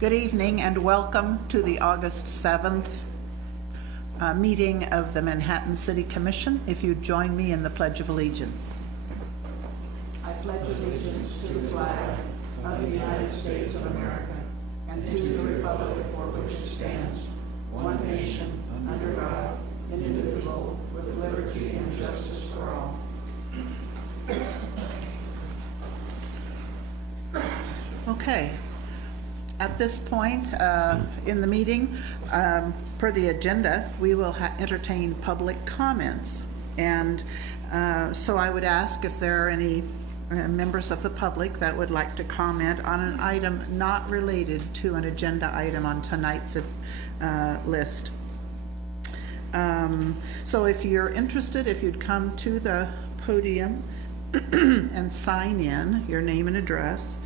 Good evening and welcome to the August 7th meeting of the Manhattan City Commission. If you'd join me in the Pledge of Allegiance. I pledge allegiance to the flag of the United States of America and to the republic for which it stands, one nation, under God, indivisible, with liberty and justice for all. Okay. At this point in the meeting, per the agenda, we will entertain public comments. And so I would ask if there are any members of the public that would like to comment on an item not related to an agenda item on tonight's list. So if you're interested, if you'd come to the podium and sign in your name and address,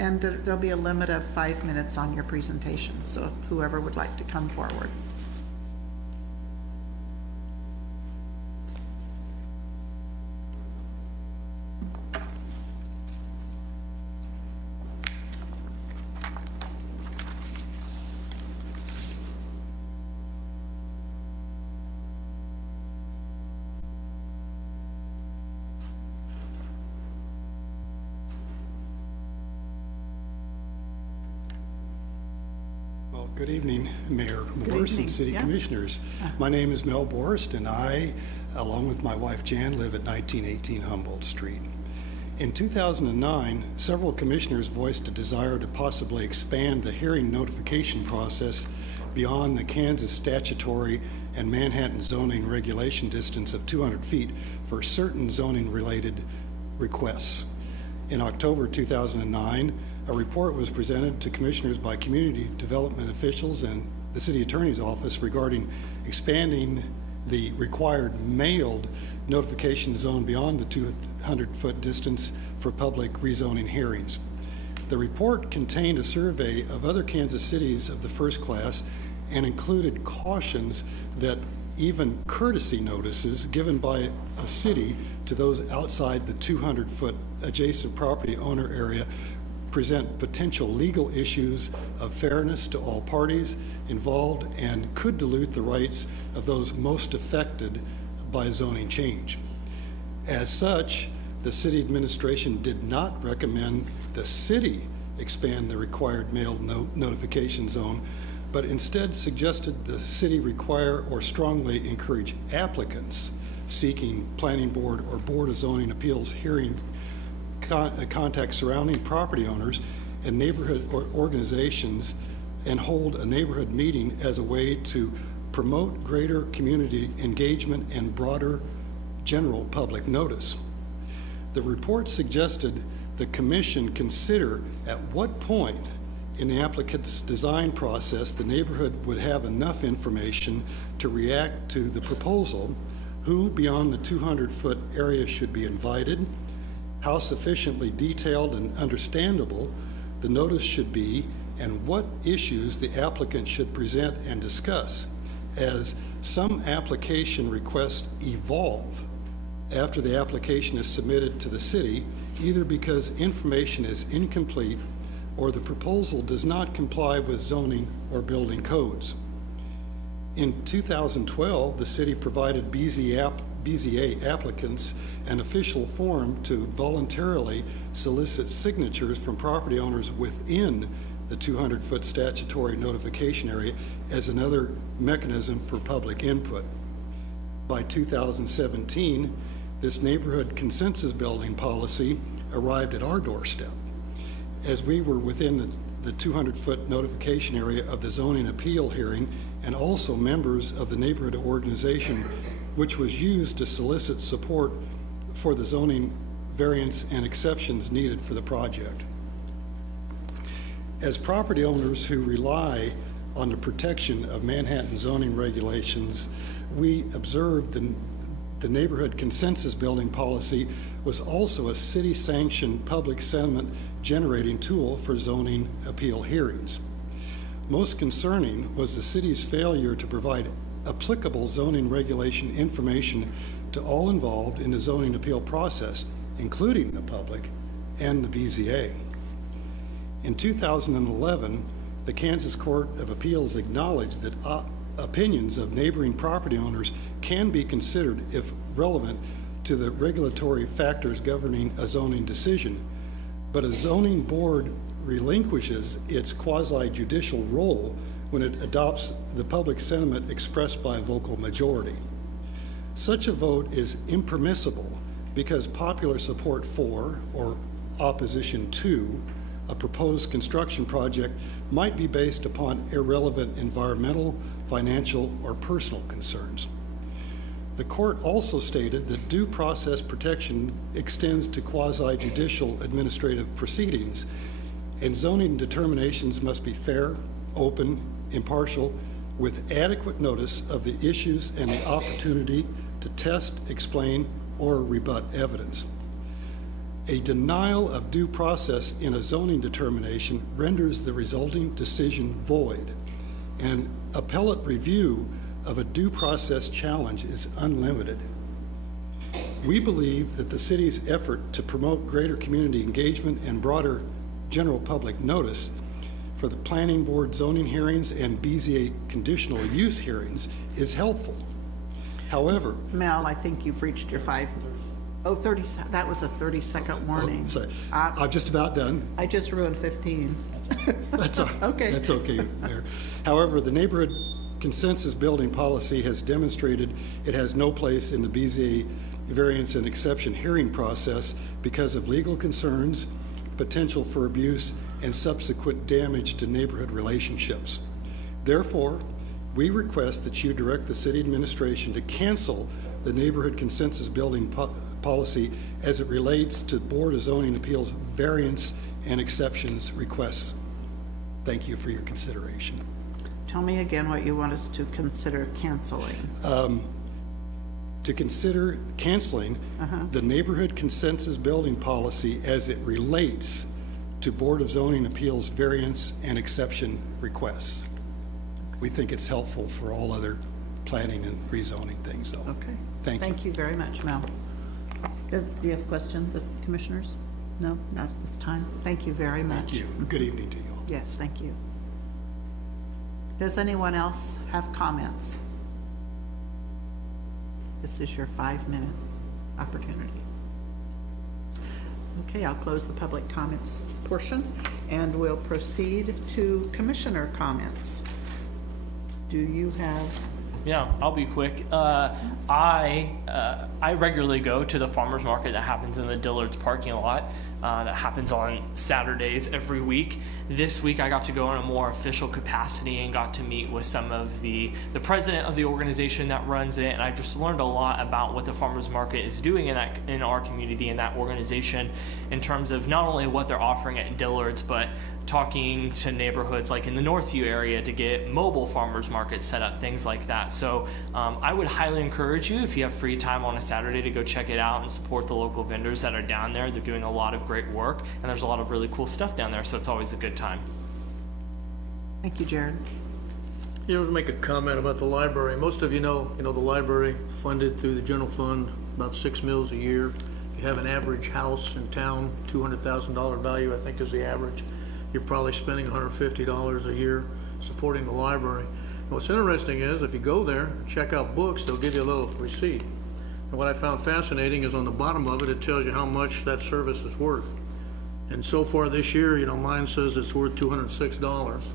and there'll be a limit of 5 minutes on your presentation, so whoever would like to come forward. Good evening, Mayor Morris and City Commissioners. My name is Mel Borst, and I, along with my wife Jan, live at 1918 Humboldt Street. In 2009, several commissioners voiced a desire to possibly expand the hearing notification process beyond the Kansas statutory and Manhattan zoning regulation distance of 200 feet for certain zoning-related requests. In October 2009, a report was presented to commissioners by community development officials and the city attorney's office regarding expanding the required mailed notification zone beyond the 200-foot distance for public rezoning hearings. The report contained a survey of other Kansas cities of the first class and included cautions that even courtesy notices given by a city to those outside the 200-foot adjacent property owner area present potential legal issues of fairness to all parties involved and could dilute the rights of those most affected by zoning change. As such, the city administration did not recommend the city expand the required mailed notification zone, but instead suggested the city require or strongly encourage applicants seeking planning board or board of zoning appeals hearing contact surrounding property owners and neighborhood organizations and hold a neighborhood meeting as a way to promote greater community engagement and broader general public notice. The report suggested the commission consider at what point in the applicant's design process the neighborhood would have enough information to react to the proposal, who beyond the 200-foot area should be invited, how sufficiently detailed and understandable the notice should be, and what issues the applicant should present and discuss, as some application requests evolve after the application is submitted to the city, either because information is incomplete or the proposal does not comply with zoning or building codes. In 2012, the city provided BZA applicants an official form to voluntarily solicit signatures from property owners within the 200-foot statutory notification area as another mechanism for public input. By 2017, this neighborhood consensus building policy arrived at our doorstep. As we were within the 200-foot notification area of the zoning appeal hearing and also members of the neighborhood organization which was used to solicit support for the zoning variance and exceptions needed for the project. As property owners who rely on the protection of Manhattan zoning regulations, we observed the neighborhood consensus building policy was also a city-sanctioned public sentiment generating tool for zoning appeal hearings. Most concerning was the city's failure to provide applicable zoning regulation information to all involved in the zoning appeal process, including the public and the BZA. In 2011, the Kansas Court of Appeals acknowledged that opinions of neighboring property owners can be considered if relevant to the regulatory factors governing a zoning decision, but a zoning board relinquishes its quasi-judicial role when it adopts the public sentiment expressed by a vocal majority. Such a vote is impermissible because popular support for or opposition to a proposed construction project might be based upon irrelevant environmental, financial, or personal concerns. The court also stated that due process protection extends to quasi-judicial administrative proceedings, and zoning determinations must be fair, open, impartial, with adequate notice of the issues and the opportunity to test, explain, or rebut evidence. A denial of due process in a zoning determination renders the resulting decision void, and appellate review of a due process challenge is unlimited. We believe that the city's effort to promote greater community engagement and broader general public notice for the planning board zoning hearings and BZA conditional use hearings is helpful. However, Mel, I think you've reached your 30, that was a 30-second warning. sorry, I'm just about done. I just ruined 15. That's Okay. That's okay, Mayor. However, the neighborhood consensus building policy has demonstrated it has no place in the BZA variance and exception hearing process because of legal concerns, potential for abuse, and subsequent damage to neighborhood relationships. Therefore, we request that you direct the city administration to cancel the neighborhood consensus building policy as it relates to Board of Zoning Appeals variance and exceptions requests. Thank you for your consideration. Tell me again what you want us to consider canceling. To consider canceling the neighborhood consensus building policy as it relates to Board of Zoning Appeals variance and exception requests. We think it's helpful for all other planning and rezoning things, though. Okay. Thank you. Thank you very much, Mel. Do you have questions of commissioners? No, not at this time. Thank you very much. Thank you. Good evening to you all. Yes, thank you. Does anyone else have comments? This is your 5-minute opportunity. Okay, I'll close the public comments portion and we'll proceed to commissioner comments. Do you have? Yeah, I'll be quick. I regularly go to the farmers market that happens in the Dillard's parking lot. That happens on Saturdays every week. This week I got to go in a more official capacity and got to meet with some of the president of the organization that runs it, and I just learned a lot about what the farmers market is doing in our community and that organization in terms of not only what they're offering at Dillard's, but talking to neighborhoods like in the Northview area to get mobile farmers markets set up, things like that. So I would highly encourage you, if you have free time on a Saturday, to go check it out and support the local vendors that are down there. They're doing a lot of great work, and there's a lot of really cool stuff down there, so it's always a good time. Thank you, Jared. You know, to make a comment about the library. Most of you know the library funded through the general fund, about 6 mills a year. If you have an average house in town, $200,000 value, I think is the average. You're probably spending $150 a year supporting the library. And what's interesting is if you go there, check out books, they'll give you a little receipt. And what I found fascinating is on the bottom of it, it tells you how much that service is worth. And so far this year, mine says it's worth $206,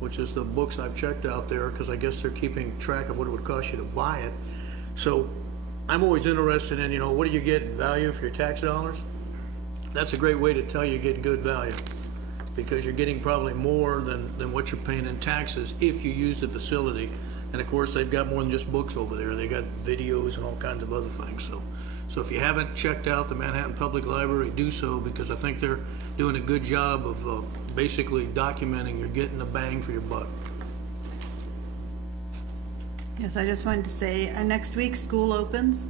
which is the books I've checked out there, because I guess they're keeping track of what it would cost you to buy it. So I'm always interested in, what do you get in value for your tax dollars? That's a great way to tell you get good value, because you're getting probably more than what you're paying in taxes if you use the facility. And of course, they've got more than just books over there. They got videos and all kinds of other things. So if you haven't checked out the Manhattan Public Library, do so, because I think they're doing a good job of basically documenting you're getting a bang for your buck. Yes, I just wanted to say, next week school opens,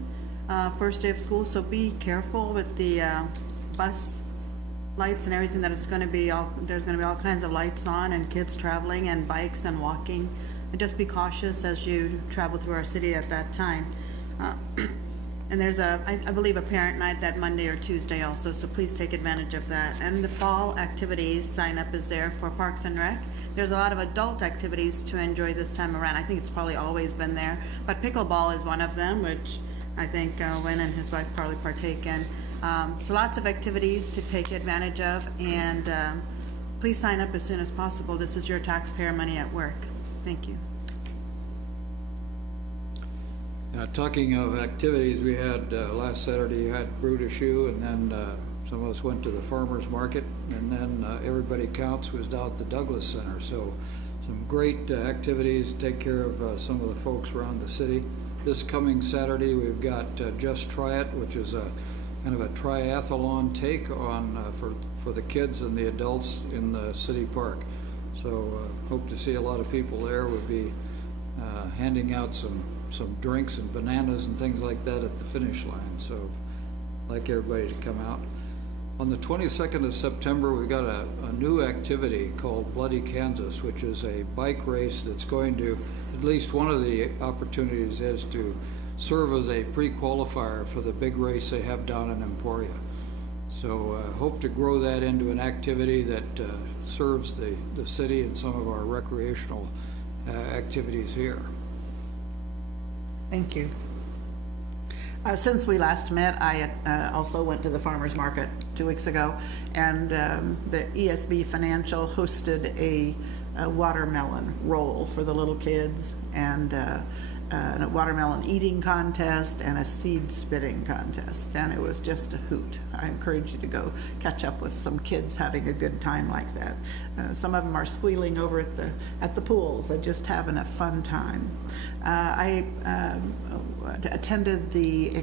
first day of school, so be careful with the bus lights and everything that it's going to be. There's going to be all kinds of lights on, and kids traveling and bikes and walking. And just be cautious as you travel through our city at that time. And there's I believe, a parent night that Monday or Tuesday also, so please take advantage of that. And the fall activities, sign up is there for Parks and Rec. There's a lot of adult activities to enjoy this time around. I think it's probably always been there, but pickleball is one of them, which I think Wynn and his wife probably partake in. So lots of activities to take advantage of, and please sign up as soon as possible. This is your taxpayer money at work. Thank you. Talking of activities, we had last Saturday, you had Brew Shoe, and then some of us went to the farmer's market, and then Everybody Counts was down at the Douglas Center. So some great activities to take care of some of the folks around the city. This coming Saturday, we've got Just Try It, which is a kind of a triathlon take on for the kids and the adults in the city park. So hope to see a lot of people there. We'll be handing out some drinks and bananas and things like that at the finish line. So I'd like everybody to come out. On the 22nd of September, we've got a new activity called Bloody Kansas, which is a bike race that's going to, at least one of the opportunities is to serve as a pre-qualifier for the big race they have down in Emporia. So hope to grow that into an activity that serves the city and some of our recreational activities here. Thank you. Since we last met, I also went to the farmer's market 2 weeks ago, and the ESB Financial hosted a watermelon roll for the little kids, and a watermelon eating contest and a seed spitting contest, and it was just a hoot. I encourage you to go catch up with some kids having a good time like that. Some of them are squealing over at the pools and just having a fun time. I attended the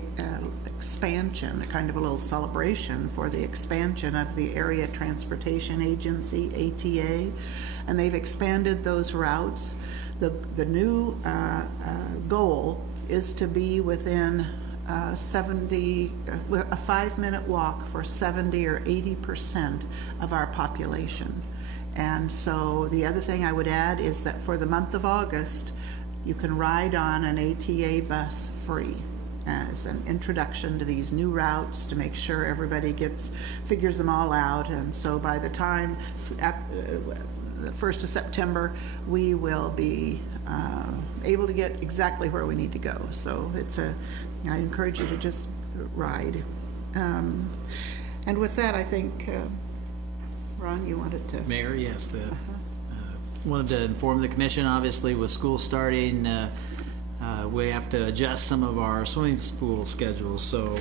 expansion, kind of a little celebration for the expansion of the Area Transportation Agency, ATA, and they've expanded those routes. The new goal is to be within 70, a 5-minute walk for 70 or 80% of our population. And so the other thing I would add is that for the month of August, you can ride on an ATA bus free as an introduction to these new routes to make sure everybody figures them all out. And so by the time the 1st of September, we will be able to get exactly where we need to go. So I encourage you to just ride. And with that, I think, Ron, you wanted to... Mayor, yes, wanted to inform the commission, obviously, with school starting, we have to adjust some of our swimming pool schedules. So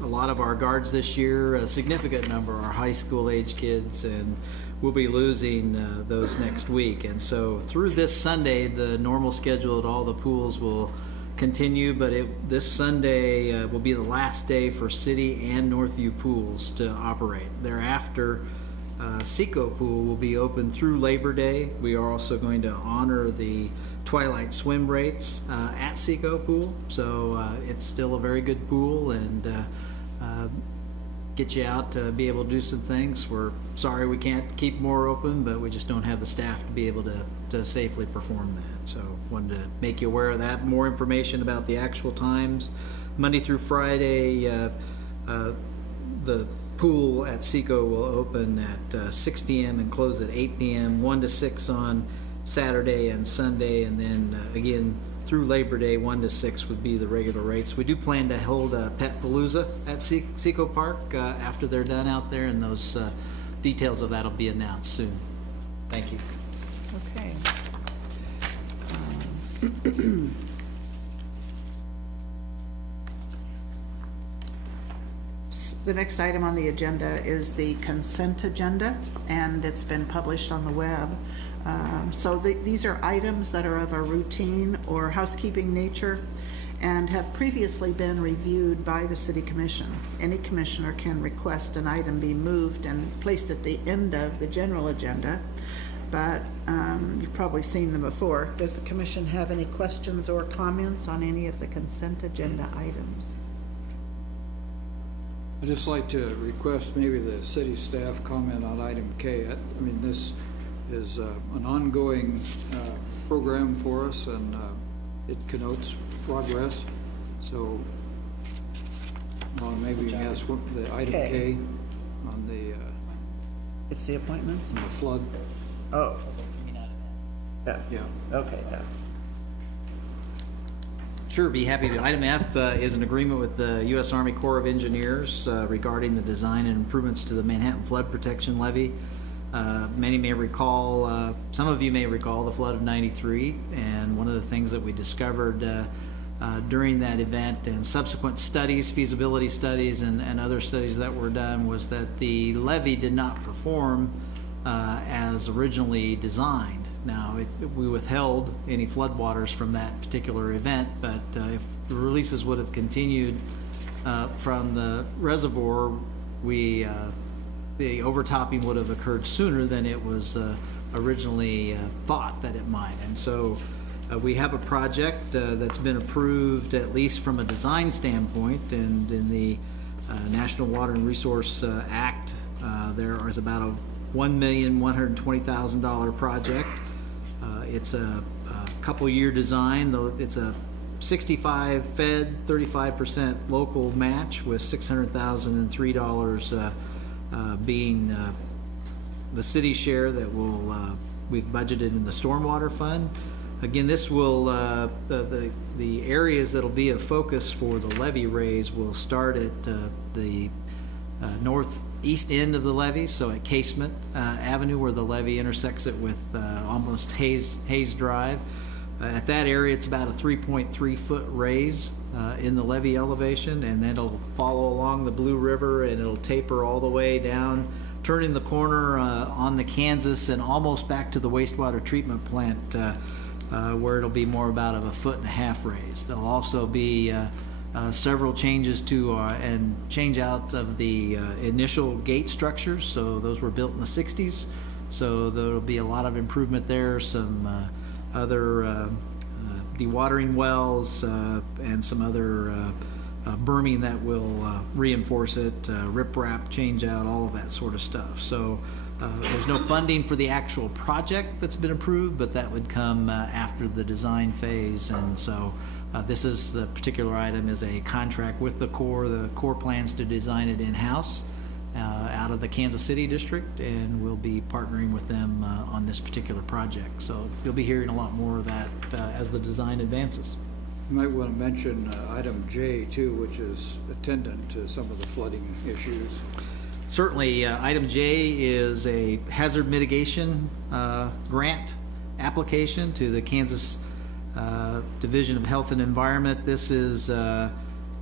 a lot of our guards this year, a significant number are high school age kids, and we'll be losing those next week. And so through this Sunday, the normal schedule at all the pools will continue, but this Sunday will be the last day for City and Northview pools to operate. Thereafter, Seco Pool will be open through Labor Day. We are also going to honor the twilight swim rates at Seco Pool, so it's still a very good pool, and get you out to be able to do some things. We're sorry we can't keep more open, but we just don't have the staff to be able to safely perform that. So wanted to make you aware of that. More information about the actual times. Monday through Friday, the pool at Seco will open at 6 p.m. and close at 8 p.m., 1 to 6 on Saturday and Sunday, and then again through Labor Day, 1 to 6 would be the regular rates. We do plan to hold a Pet Palooza at Seco Park after they're done out there, and those details of that will be announced soon. Thank you. Okay. The next item on the agenda is the consent agenda, and it's been published on the web. So these are items that are of a routine or housekeeping nature and have previously been reviewed by the City Commission. Any commissioner can request an item be moved and placed at the end of the general agenda, but you've probably seen them before. Does the commission have any questions or comments on any of the consent agenda items? I'd just like to request maybe the city staff comment on item K. I mean, this is an ongoing program for us, and it connotes progress. So Well, maybe you can ask what the item Okay. K on It's the appointments? the flood. Oh. Yeah, Yeah. okay, yeah. Sure, be happy to. Item F is an agreement with the U.S. Army Corps of Engineers regarding the design and improvements to the Manhattan Flood Protection Levee. Many may recall, some of you may recall the flood of '93, and one of the things that we discovered during that event and subsequent studies, feasibility studies, and other studies that were done was that the levee did not perform as originally designed. Now, we withheld any floodwaters from that particular event, but if the releases would have continued from the reservoir, the overtopping would have occurred sooner than it was originally thought that it might. And so we have a project that's been approved, at least from a design standpoint, and in the National Water and Resource Act, there is about a $1,120,000 project. It's a couple-year design, though it's a 65 Fed, 35% local match, with $603 being the city share that we've budgeted in the stormwater fund. Again, this will the areas that'll be a focus for the levee raise will start at the northeast end of the levee, so at Casement Avenue, where the levee intersects it with almost Hayes Drive. At that area, it's about a 3.3 foot raise in the levee elevation, and then it'll follow along the Blue River, and it'll taper all the way down, turning the corner on the Kansas and almost back to the wastewater treatment plant, where it'll be more about of a 1.5 foot raise. There'll also be several changes to and change outs of the initial gate structures. So those were built in the 60s. So there'll be a lot of improvement there, some other dewatering wells and some other berming that will reinforce it, riprap, change out, all of that sort of stuff. So there's no funding for the actual project that's been approved, but that would come after the design phase. And so this is the particular item is a contract with the Corps. The Corps plans to design it in-house out of the Kansas City district, and we'll be partnering with them on this particular project. So you'll be hearing a lot more of that as the design advances. You might want to mention item J too, which is attendant to some of the flooding issues. Certainly, item J is a hazard mitigation grant application to the Kansas Division of Health and Environment. This is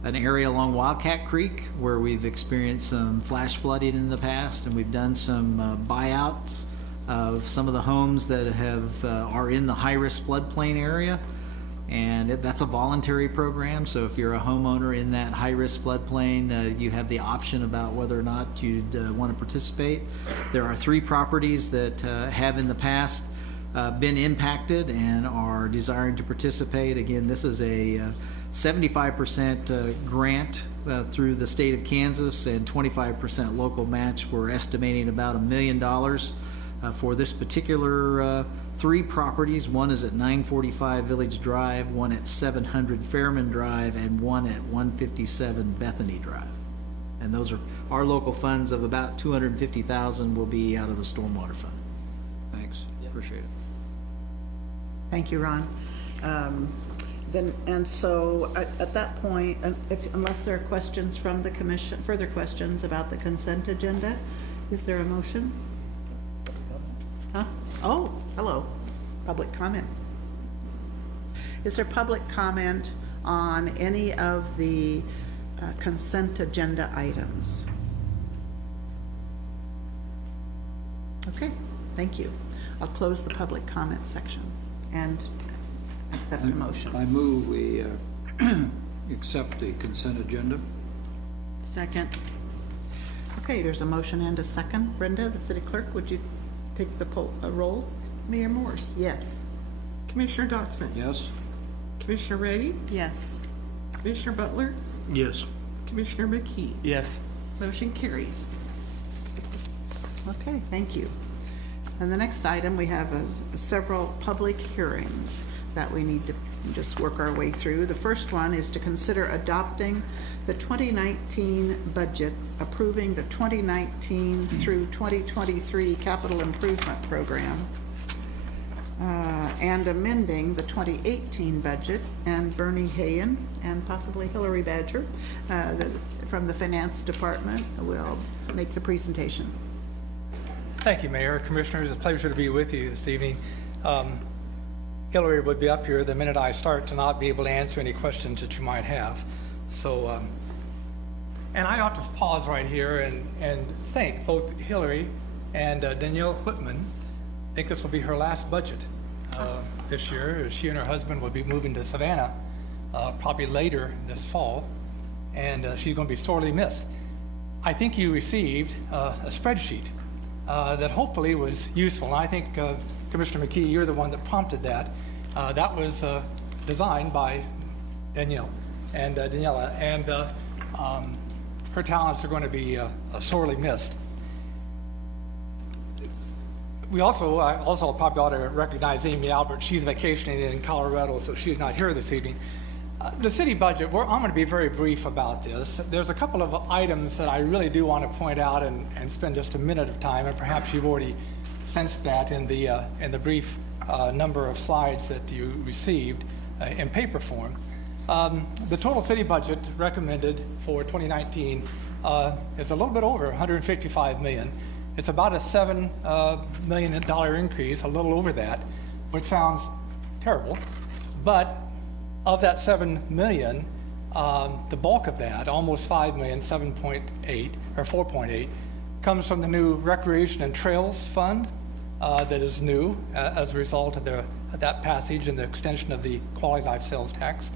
an area along Wildcat Creek where we've experienced some flash flooding in the past, and we've done some buyouts of some of the homes that are in the high-risk floodplain area. And that's a voluntary program, so if you're a homeowner in that high-risk floodplain, you have the option about whether or not you'd want to participate. There are 3 properties that have in the past been impacted and are desiring to participate. Again, this is a 75% grant through the state of Kansas and 25% local match. We're estimating about $1 million for this particular 3 properties. One is at 945 Village Drive, one at 700 Fairman Drive, and one at 157 Bethany Drive. And those are our local funds of about $250,000 will be out of the stormwater fund. Thanks, appreciate it. Thank you, Ron. So at that point, unless there are questions from the commission, further questions about the consent agenda, is there a motion? Huh? Oh, hello, public comment. Is there public comment on any of the consent agenda items? Okay, thank you. I'll close the public comment section and accept a motion. I move we accept the consent agenda. Second. Okay, there's a motion and a second. Brenda, the city clerk, would you take the roll? Mayor Morse, Yes. Commissioner Dotson, Yes? Commissioner Reddy, Yes. Commissioner Butler, Yes. Commissioner McKee. Yes. Motion carries. Okay, thank you. And the next item, we have several public hearings that we need to just work our way through. The first one is to consider adopting the 2019 budget, approving the 2019 through 2023 capital improvement program, and amending the 2018 budget. And Bernie Hayen and possibly Hillary Badger from the Finance Department will make the presentation. Thank you, Mayor. Commissioners, it's a pleasure to be with you this evening. Hillary would be up here the minute I start to not be able to answer any questions that you might have. So, and I ought to pause right here and thank both Hillary and Danielle Whitman. I think this will be her last budget this year. She and her husband will be moving to Savannah probably later this fall, and she's going to be sorely missed. I think you received a spreadsheet that hopefully was useful. And I think, Commissioner McKee, you're the one that prompted that. That was designed by Daniela, and her talents are going to be sorely missed. I also probably ought to recognize Amy Albert. She's vacationing in Colorado, so she's not here this evening. The city budget, I'm going to be very brief about this. There's a couple of items that I really do want to point out and spend just a minute of time, and perhaps you've already sensed that in the brief number of slides that you received in paper form. The total city budget recommended for 2019 is a little bit over $155 million. It's about a $7 million increase, a little over that, which sounds terrible, but of that $7 million, the bulk of that, almost $5 million, 7.8 or 4.8, comes from the new Recreation and Trails Fund that is new as a result of that passage and the extension of the quality life sales tax.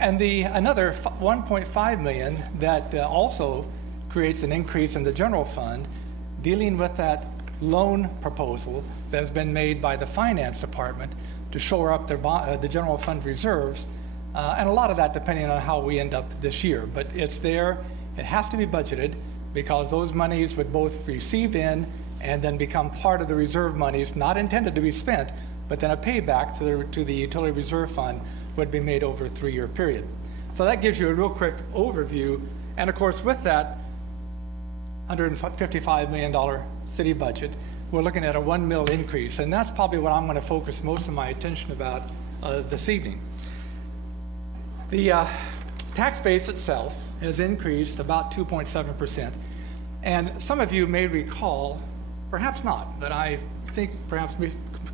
And another $1.5 million that also creates an increase in the general fund, dealing with that loan proposal that has been made by the Finance Department to shore up the general fund reserves, and a lot of that depending on how we end up this year. But it's there, it has to be budgeted, because those monies would both receive in and then become part of the reserve monies, not intended to be spent, but then a payback to the utility reserve fund would be made over a 3-year period. So that gives you a real quick overview. And of course, with that $155 million city budget, we're looking at a $1 million increase, and that's probably what I'm going to focus most of my attention about this evening. The tax base itself has increased about 2.7%, and some of you may recall, perhaps not, but I think perhaps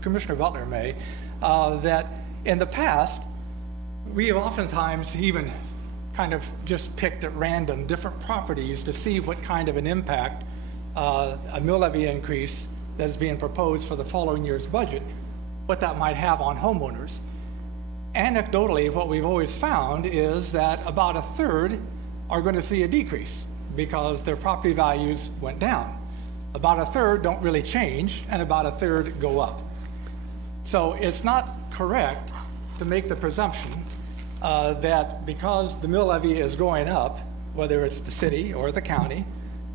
Commissioner Butler may, that in the past, we have oftentimes even kind of just picked at random different properties to see what kind of an impact a mill levy increase that is being proposed for the following year's budget, what that might have on homeowners. Anecdotally, what we've always found is that about a third are going to see a decrease because their property values went down. About a third don't really change, and about a third go up. So it's not correct to make the presumption that because the mill levy is going up, whether it's the city or the county,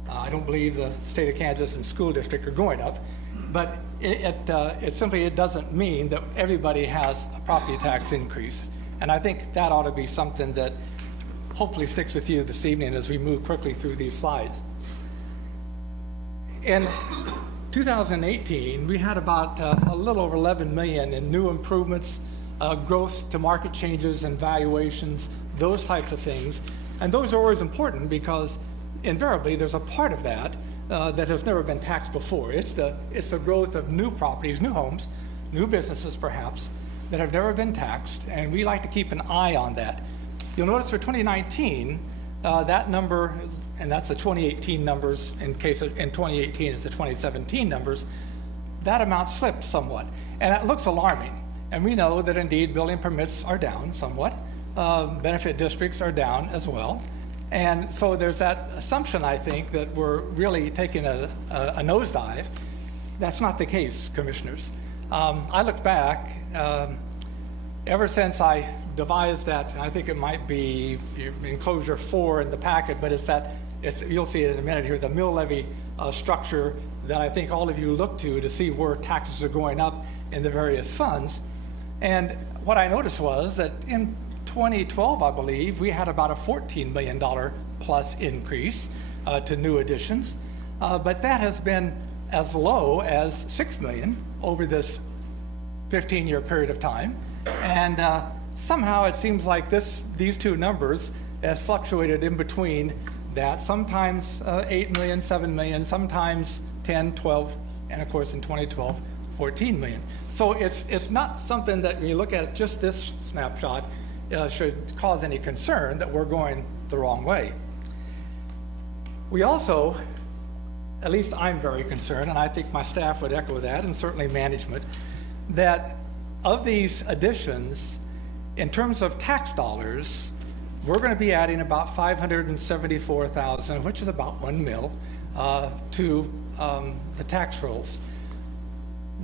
I don't believe the state of Kansas and school district are going up, but it simply doesn't mean that everybody has a property tax increase. And I think that ought to be something that hopefully sticks with you this evening as we move quickly through these slides. In 2018, we had about a little over 11 million in new improvements, growth to market changes and valuations, those types of things. And those are always important because invariably there's a part of that that has never been taxed before. It's the growth of new properties, new homes, new businesses perhaps, that have never been taxed, and we like to keep an eye on that. You'll notice for 2019, that number, and that's the 2018 numbers, in 2018 it's the 2017 numbers, that amount slipped somewhat. And it looks alarming. And we know that indeed building permits are down somewhat. Benefit districts are down as well. And so there's that assumption, I think, that we're really taking a nosedive. That's not the case, commissioners. I looked back, ever since I devised that, and I think it might be enclosure 4 in the packet, but you'll see it in a minute here, the mill levy structure that I think all of you look to see where taxes are going up in the various funds. And what I noticed was that in 2012, I believe, we had about a $14 million plus increase to new additions. But that has been as low as $6 million over this 15-year period of time. And somehow it seems like these two numbers has fluctuated in between that, sometimes 8 million, 7 million, sometimes 10, 12, and of course in 2012, 14 million. So it's not something that when you look at just this snapshot should cause any concern that we're going the wrong way. We also, at least I'm very concerned, and I think my staff would echo that, and certainly management, that of these additions, in terms of tax dollars, we're going to be adding about 574,000, which is about 1 mil, to the tax rolls.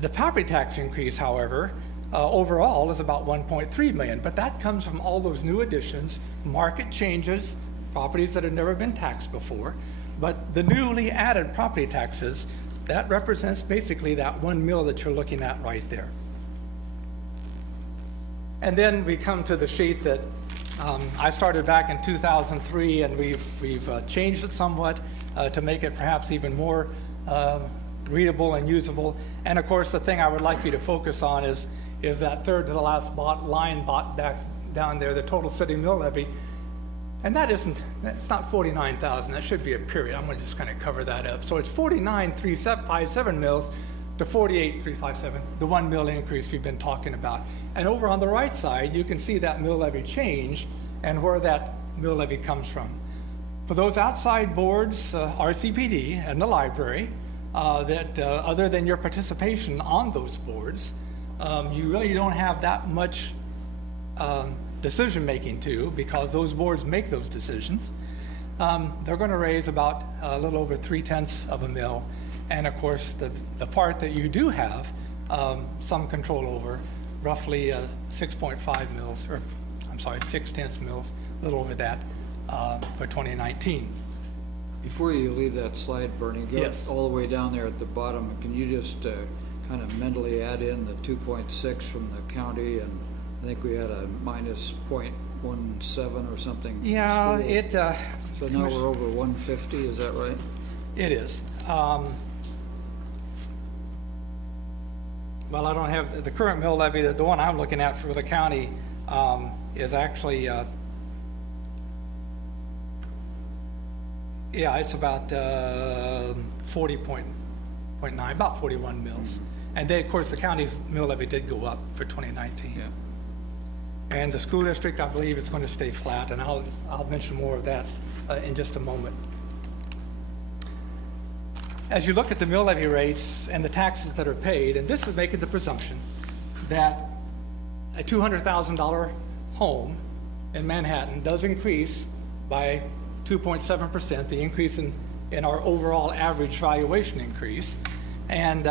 The property tax increase, however, overall is about 1.3 million, but that comes from all those new additions, market changes, properties that have never been taxed before. But the newly added property taxes, that represents basically that 1 mil that you're looking at right there. And then we come to the sheet that I started back in 2003, and we've changed it somewhat to make it perhaps even more readable and usable. And of course, the thing I would like you to focus on is that third to the last line back down there, the total city mill levy. And it's not 49,000, that should be a period. I'm going to just kind of cover that up. So it's 49,357 mills to 48,357, the 1 mil increase we've been talking about. And over on the right side, you can see that mill levy change and where that mill levy comes from. For those outside boards, RCPD and the library, that other than your participation on those boards, you really don't have that much decision making too, because those boards make those decisions. They're going to raise about a little over 0.3 of a mil. And of course, the part that you do have some control over, roughly 6.5 mils, or I'm sorry, 0.6 mils, a little over that for 2019. Before you leave that slide, Bernie, go Yes. all the way down there at the bottom. Can you just kind of mentally add in the 2.6 from the county, and I think we had a minus 0.17 or something. from Yeah, schools. So now we're over 150, is that right? It is. Well, I don't have the current mill levy. The one I'm looking at for the county is actually, it's about 40.9, about 41 mills. And they, of course, the county's mill levy did go up for 2019. Yeah. And the school district, I believe, is going to stay flat, and I'll mention more of that in just a moment. As you look at the mill levy rates and the taxes that are paid, and this is making the presumption that a $200,000 home in Manhattan does increase by 2.7%, the increase in our overall average valuation increase, and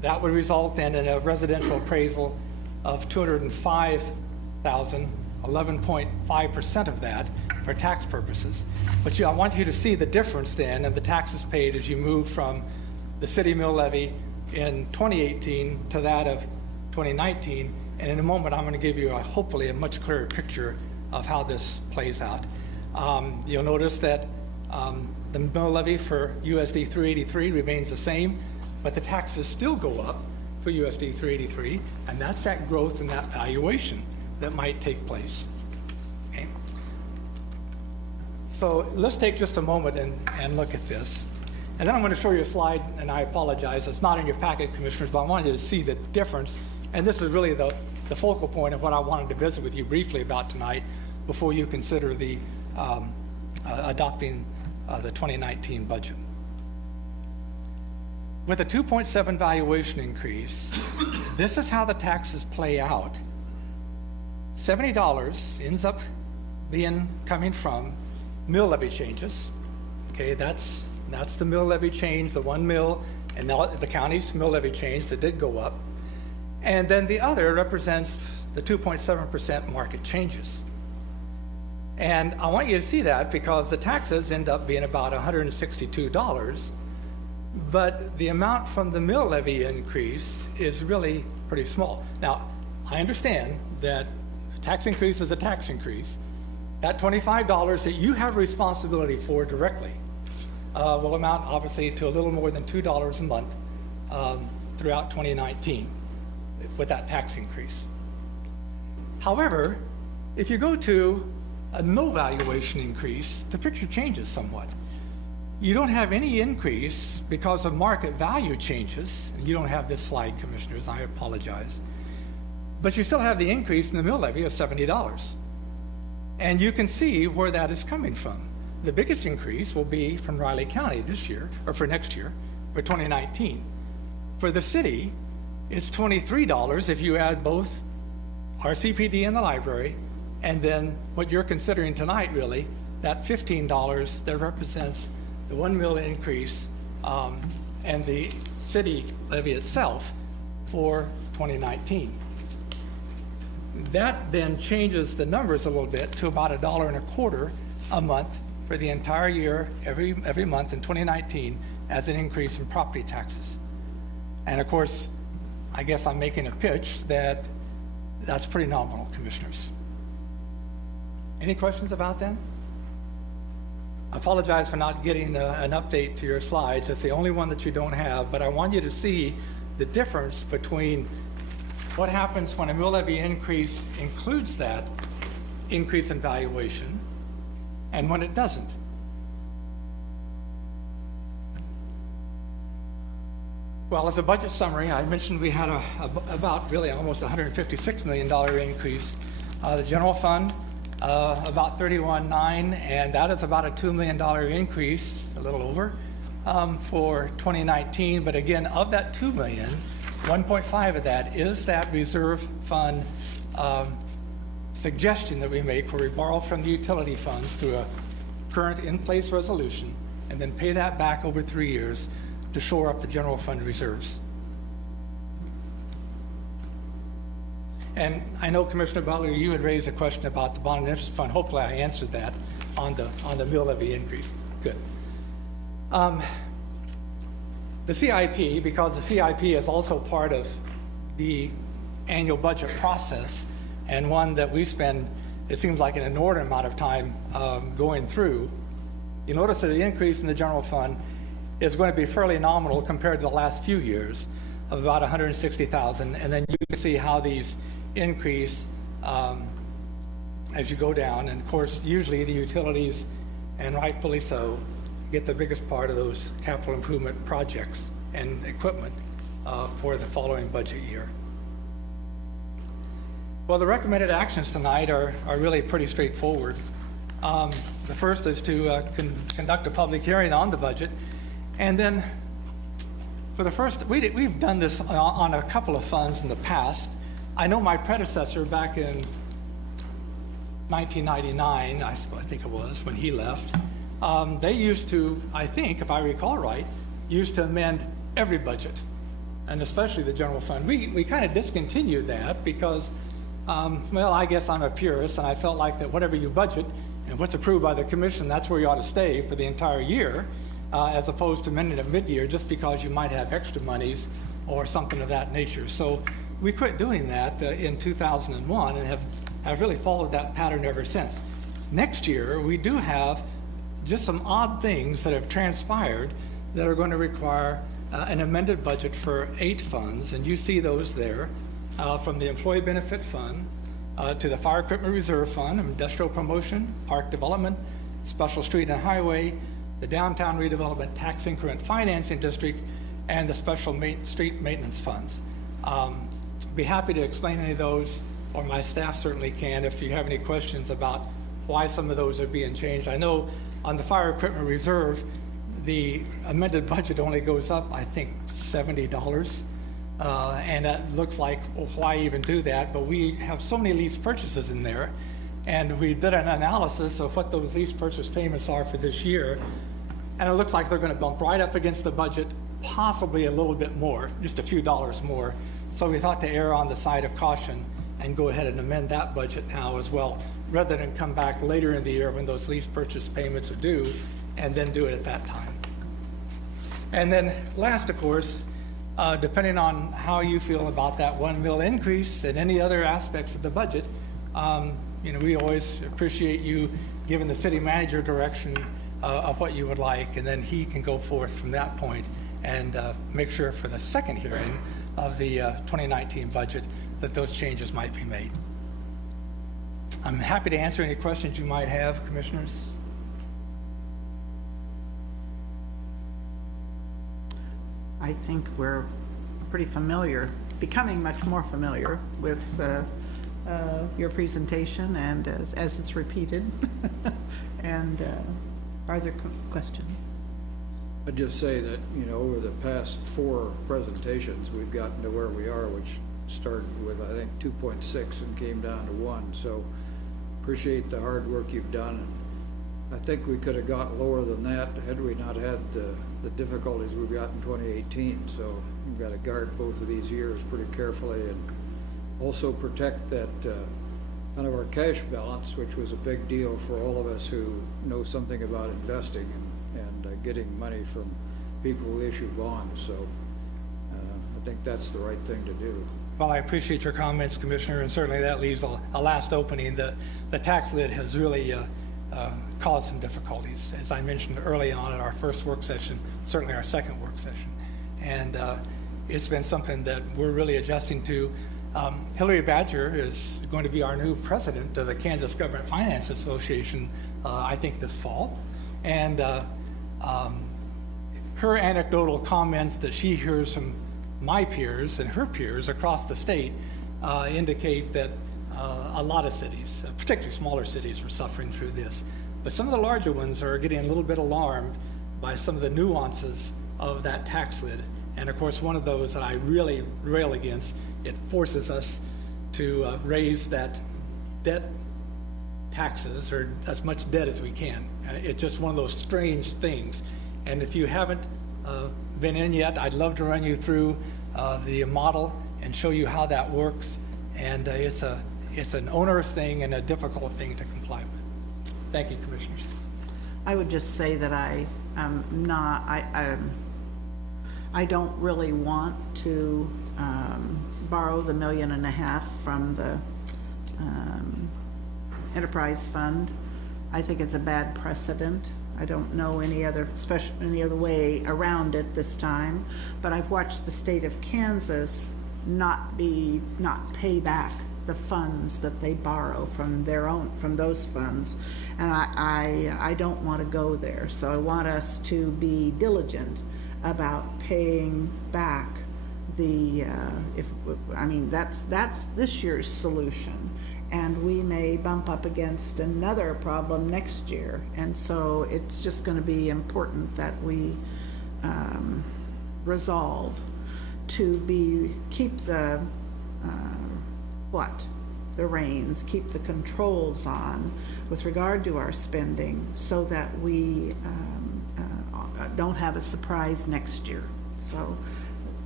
that would result in a residential appraisal of $205,000, 11.5% of that for tax purposes. But I want you to see the difference then in the taxes paid as you move from the city mill levy in 2018 to that of 2019. And in a moment, I'm going to give you hopefully a much clearer picture of how this plays out. You'll notice that the mill levy for USD 383 remains the same, but the taxes still go up for USD 383, and that's that growth in that valuation that might take place. Okay. So let's take just a moment and look at this. And then I'm going to show you a slide, and I apologize, it's not in your packet, Commissioners, but I wanted you to see the difference. And this is really the focal point of what I wanted to visit with you briefly about tonight before you consider the adopting the 2019 budget. With a 2.7 valuation increase, this is how the taxes play out. $70 ends up coming from mill levy changes. Okay, that's the mill levy change, the 1 mil, and now the county's mill levy change that did go up. And then the other represents the 2.7% market changes. And I want you to see that because the taxes end up being about $162, but the amount from the mill levy increase is really pretty small. Now, I understand that a tax increase is a tax increase. That $25 that you have responsibility for directly will amount obviously to a little more than $2 a month throughout 2019 with that tax increase. However, if you go to a no valuation increase, the picture changes somewhat. You don't have any increase because of market value changes. You don't have this slide, Commissioners, I apologize. But you still have the increase in the mill levy of $70. And you can see where that is coming from. The biggest increase will be from Riley County this year, or for next year, for 2019. For the city, it's $23 if you add both our CPD and the library, and then what you're considering tonight, really, that $15 that represents the 1 mil increase and the city levy itself for 2019. That then changes the numbers a little bit to about $1.25 a month for the entire year, every month in 2019 as an increase in property taxes. And of course, I guess I'm making a pitch that that's pretty nominal, Commissioners. Any questions about that? I apologize for not getting an update to your slides. It's the only one that you don't have, but I want you to see the difference between what happens when a mill levy increase includes that increase in valuation and when it doesn't. Well, as a budget summary, I mentioned we had about really almost $156 million increase. The general fund, about $31.9, and that is about a $2 million increase, a little over, for 2019. But again, of that $2 million, 1.5 of that is that reserve fund suggestion that we make where we borrow from the utility funds through a current in-place resolution and then pay that back over 3 years to shore up the general fund reserves. And I know, Commissioner Butler, you had raised a question about the bond and interest fund. Hopefully I answered that on the mill levy increase. Good. The CIP, because the CIP is also part of the annual budget process and one that we spend, it seems like, an inordinate amount of time going through, you notice that the increase in the general fund is going to be fairly nominal compared to the last few years of about $160,000. And then you can see how these increase as you go down. And of course, usually the utilities, and rightfully so, get the biggest part of those capital improvement projects and equipment for the following budget year. Well, the recommended actions tonight are really pretty straightforward. The first is to conduct a public hearing on the budget. And then for the first, we've done this on a couple of funds in the past. I know my predecessor back in 1999, I think it was, when he left, they used to, I think, if I recall right, used to amend every budget, and especially the general fund. We kind of discontinued that because, well, I guess I'm a purist, and I felt like that whatever you budget and what's approved by the commission, that's where you ought to stay for the entire year, as opposed to amending it mid-year just because you might have extra monies or something of that nature. So we quit doing that in 2001 and have really followed that pattern ever since. Next year, we do have just some odd things that have transpired that are going to require an amended budget for 8 funds, and you see those there, from the Employee Benefit Fund to the Fire Equipment Reserve Fund, Industrial Promotion, Park Development, Special Street and Highway, the Downtown Redevelopment Tax Increment Financing District, and the Special Street Maintenance Funds. Be happy to explain any of those, or my staff certainly can, if you have any questions about why some of those are being changed. I know on the Fire Equipment Reserve, the amended budget only goes up, I think, $70. And that looks like, well, why even do that? But we have so many lease purchases in there, and we did an analysis of what those lease purchase payments are for this year, and it looks like they're going to bump right up against the budget, possibly a little bit more, just a few dollars more. So we thought to err on the side of caution and go ahead and amend that budget now as well, rather than come back later in the year when those lease purchase payments are due, and then do it at that time. And then last, of course, depending on how you feel about that 1 mil increase and any other aspects of the budget, we always appreciate you giving the city manager direction of what you would like, and then he can go forth from that point and make sure for the second hearing of the 2019 budget that those changes might be made. I'm happy to answer any questions you might have, commissioners. I think we're pretty familiar, becoming much more familiar with your presentation and as it's repeated. And are there questions? I'd just say that, over the past 4 presentations, we've gotten to where we are, which started with, I think, 2.6 and came down to 1. So appreciate the hard work you've done. And I think we could have got lower than that had we not had the difficulties we've got in 2018. So we've got to guard both of these years pretty carefully and also protect that kind of our cash balance, which was a big deal for all of us who know something about investing and getting money from people who issue bonds. So I think that's the right thing to do. Well, I appreciate your comments, Commissioner, and certainly that leaves a last opening. The tax lid has really caused some difficulties, as I mentioned early on at our first work session, certainly our second work session. And it's been something that we're really adjusting to. Hillary Badger is going to be our new president of the Kansas Government Finance Association, I think this fall. And her anecdotal comments that she hears from my peers and her peers across the state indicate that a lot of cities, particularly smaller cities, are suffering through this. But some of the larger ones are getting a little bit alarmed by some of the nuances of that tax lid. And of course, one of those that I really rail against, it forces us to raise that debt taxes, or as much debt as we can. It's just one of those strange things. And if you haven't been in yet, I'd love to run you through the model and show you how that works. And it's an onerous thing and a difficult thing to comply with. Thank you, Commissioners. I would just say that I don't really want to borrow the $1.5 million from the enterprise fund. I think it's a bad precedent. I don't know any other way around it this time, but I've watched the state of Kansas not pay back the funds that they borrow from those funds, and I don't want to go there. So I want us to be diligent about paying back that's this year's solution, and we may bump up against another problem next year. And so it's just going to be important that we resolve to keep the reins, keep the controls on with regard to our spending, so that we don't have a surprise next year. So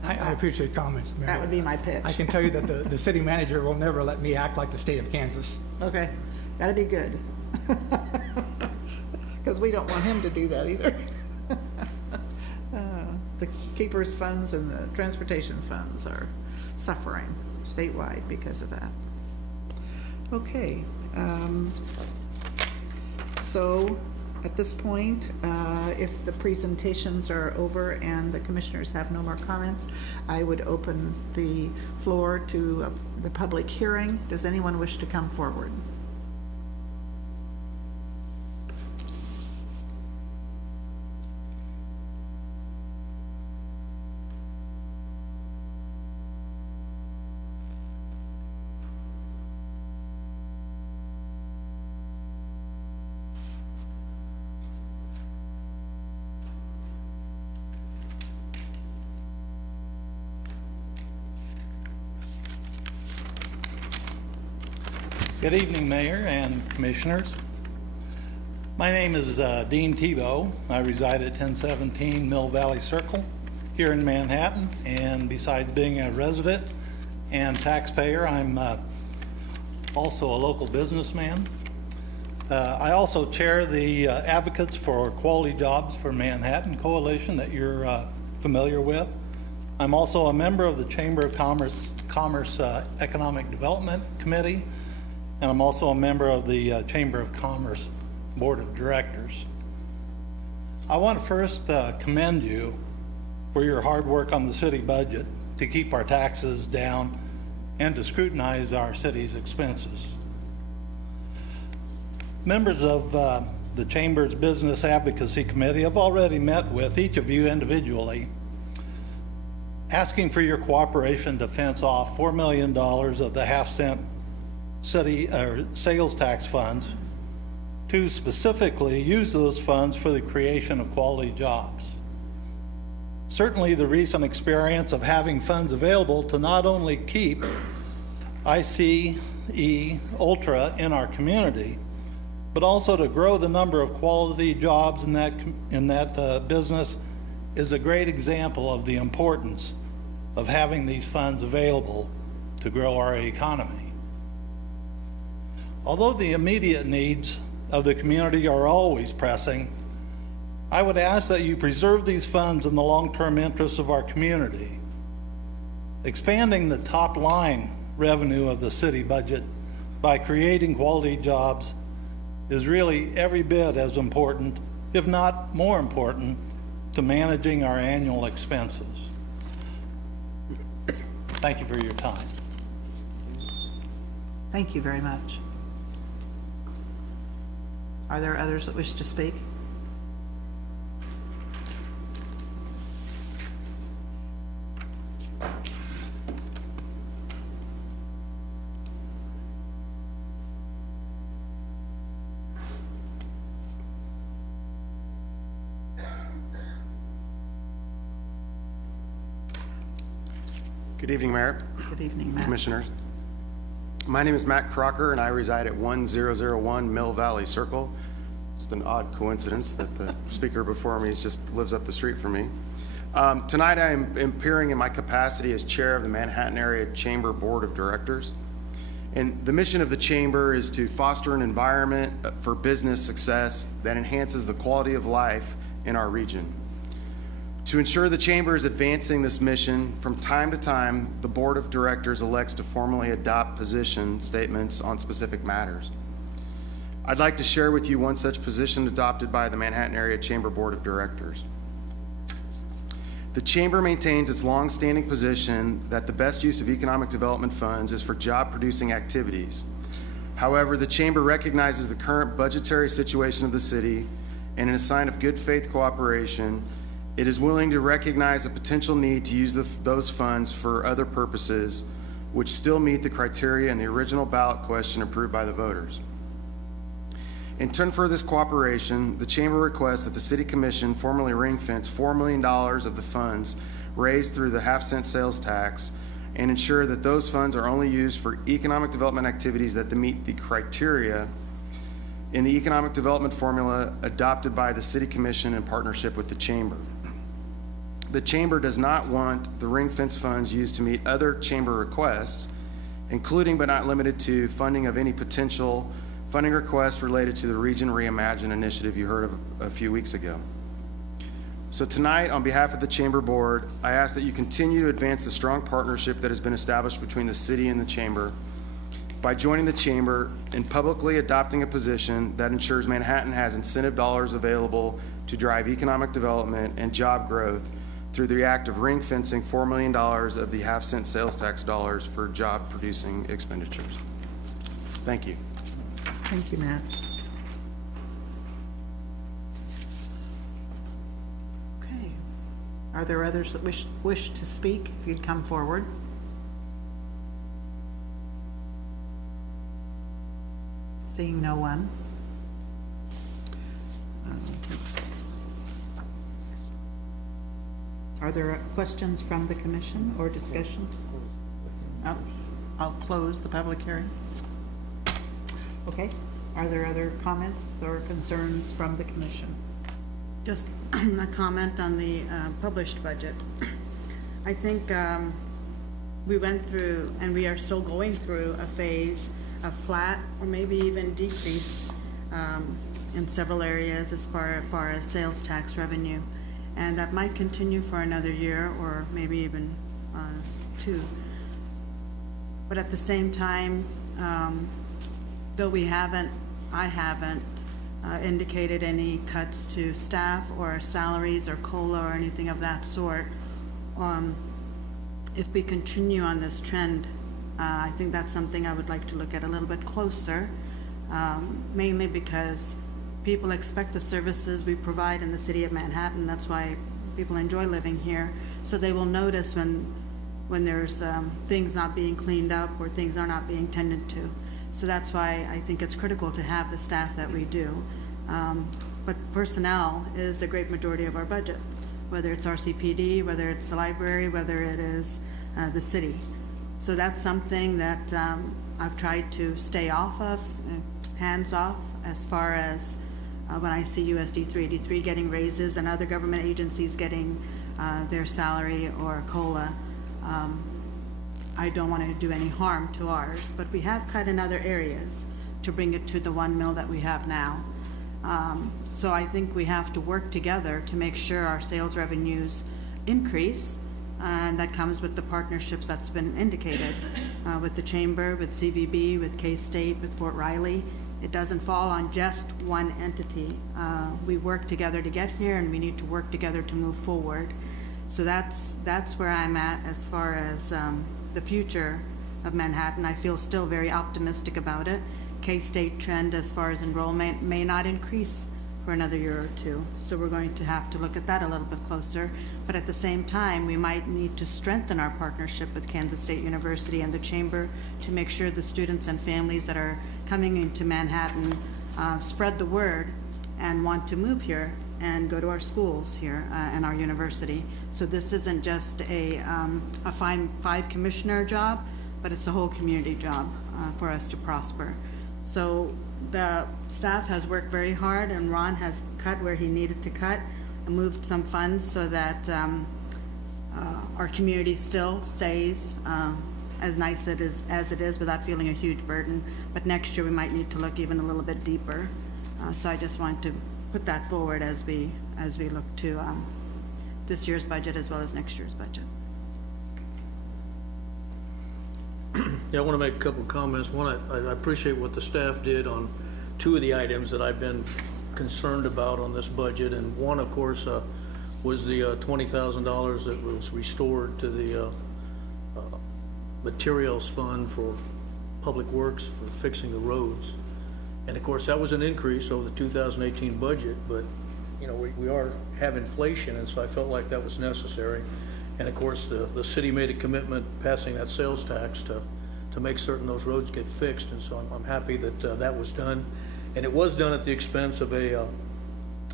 I appreciate comments, Mayor. that would be my pitch. I can tell you that the city manager will never let me act like the state of Kansas. Okay, that'd be good. Because we don't want him to do that either. The keepers funds and the transportation funds are suffering statewide because of that. Okay, so at this point, if the presentations are over and the commissioners have no more comments, I would open the floor to the public hearing. Does anyone wish to come forward? Good evening, Mayor and Commissioners. My name is Dean Tebow. I reside at 1017 Mill Valley Circle here in Manhattan, and besides being a resident and taxpayer, I'm also a local businessman. I also chair the Advocates for Quality Jobs for Manhattan Coalition that you're familiar with. I'm also a member of the Chamber of Commerce Economic Development Committee, and I'm also a member of the Chamber of Commerce Board of Directors. I want to first commend you for your hard work on the city budget to keep our taxes down and to scrutinize our city's expenses. Members of the Chamber's Business Advocacy Committee have already met with each of you individually, asking for your cooperation to fence off $4 million of the half-cent city or sales tax funds to specifically use those funds for the creation of quality jobs. Certainly, the recent experience of having funds available to not only keep ICE Ultra in our community, but also to grow the number of quality jobs in that business is a great example of the importance of having these funds available to grow our economy. Although the immediate needs of the community are always pressing, I would ask that you preserve these funds in the long-term interests of our community. Expanding the top line revenue of the city budget by creating quality jobs is really every bit as important, if not more important, to managing our annual expenses. Thank you for your time. Thank you very much. Are there others that wish to speak? Good evening, Mayor, Good evening, Matt. Commissioners. My name is Matt Crocker, and I reside at 1001 Mill Valley Circle. It's an odd coincidence that the speaker before me just lives up the street from me. Tonight, I am appearing in my capacity as chair of the Manhattan Area Chamber Board of Directors. And the mission of the Chamber is to foster an environment for business success that enhances the quality of life in our region. To ensure the Chamber is advancing this mission, from time to time, the Board of Directors elects to formally adopt position statements on specific matters. I'd like to share with you one such position adopted by the Manhattan Area Chamber Board of Directors. The Chamber maintains its long-standing position that the best use of economic development funds is for job-producing activities. However, the Chamber recognizes the current budgetary situation of the city, and in a sign of good faith cooperation, it is willing to recognize a potential need to use those funds for other purposes which still meet the criteria in the original ballot question approved by the voters. In turn for this cooperation, the Chamber requests that the City Commission formally ring-fence $4 million of the funds raised through the half-cent sales tax and ensure that those funds are only used for economic development activities that meet the criteria in the economic development formula adopted by the City Commission in partnership with the Chamber. The Chamber does not want the ring-fence funds used to meet other Chamber requests, including but not limited to funding of any potential funding requests related to the Region Reimagine initiative you heard of a few weeks ago. So tonight, on behalf of the Chamber Board, I ask that you continue to advance the strong partnership that has been established between the City and the Chamber by joining the Chamber in publicly adopting a position that ensures Manhattan has incentive dollars available to drive economic development and job growth through the act of ring fencing $4 million of the half-cent sales tax dollars for job-producing expenditures. Thank you. Thank you, Matt. Okay. Are there others that wish to speak? If you'd come forward. Seeing no one. Are there questions from the commission or discussion? I'll close the public hearing. Okay. Are there other comments or concerns from the commission? Just a comment on the published budget. I think we went through, and we are still going through, a phase of flat or maybe even decrease in several areas as far as sales tax revenue. and that might continue for another year or maybe even 2. But at the same time, though I haven't indicated any cuts to staff or salaries or COLA or anything of that sort, if we continue on this trend, I think that's something I would like to look at a little bit closer, mainly because people expect the services we provide in the city of Manhattan. That's why people enjoy living here. So they will notice when there's things not being cleaned up or things are not being tended to. So that's why I think it's critical to have the staff that we do. But personnel is a great majority of our budget, whether it's RCPD, whether it's the library, whether it is the city. So that's something that I've tried to stay off of, hands off, as far as when I see USD 383 getting raises and other government agencies getting their salary or COLA. I don't want to do any harm to ours, but we have cut in other areas to bring it to the 1 mil that we have now. So I think we have to work together to make sure our sales revenues increase, and that comes with the partnerships that's been indicated with the Chamber, with CVB, with K-State, with Fort Riley. It doesn't fall on just one entity. We work together to get here, and we need to work together to move forward. So that's where I'm at as far as the future of Manhattan. I feel still very optimistic about it. K-State trend as far as enrollment may not increase for another year or 2. So we're going to have to look at that a little bit closer. But at the same time, we might need to strengthen our partnership with Kansas State University and the Chamber to make sure the students and families that are coming into Manhattan spread the word and want to move here and go to our schools here and our university. So this isn't just a 5 commissioner job, but it's a whole community job for us to prosper. So the staff has worked very hard, and Ron has cut where he needed to cut and moved some funds so that our community still stays as nice as it is without feeling a huge burden. But next year we might need to look even a little bit deeper. So I just want to put that forward as we look to this year's budget as well as next year's budget. Yeah, I want to make a couple of comments. One, I appreciate what the staff did on 2 of the items that I've been concerned about on this budget. And one, of course, was the $20,000 that was restored to the materials fund for public works for fixing the roads. And of course, that was an increase over the 2018 budget, but you know, we have inflation, and so I felt like that was necessary. And of course, the city made a commitment passing that sales tax to make certain those roads get fixed, and so I'm happy that that was done. And it was done at the expense of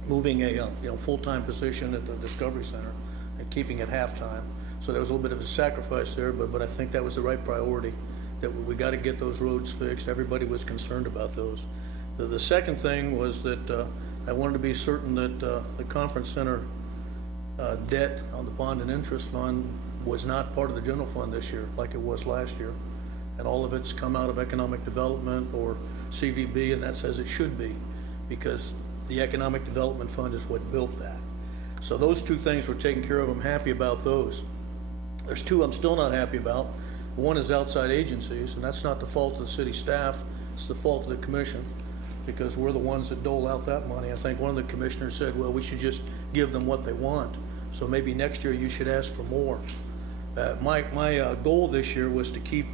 moving a full-time position at the Discovery Center and keeping it half-time. So there was a little bit of a sacrifice there, but I think that was the right priority, that we got to get those roads fixed. Everybody was concerned about those. The second thing was that I wanted to be certain that the conference center debt on the bond and interest fund was not part of the general fund this year like it was last year. And all of it's come out of economic development or CVB, and that's as it should be, because the economic development fund is what built that. So those 2 things were taken care of. I'm happy about those. There's 2 I'm still not happy about. One is outside agencies, and that's not the fault of the city staff, it's the fault of the commission, because we're the ones that dole out that money. I think one of the commissioners said, well, we should just give them what they want. So maybe next year you should ask for more. My goal this year was to keep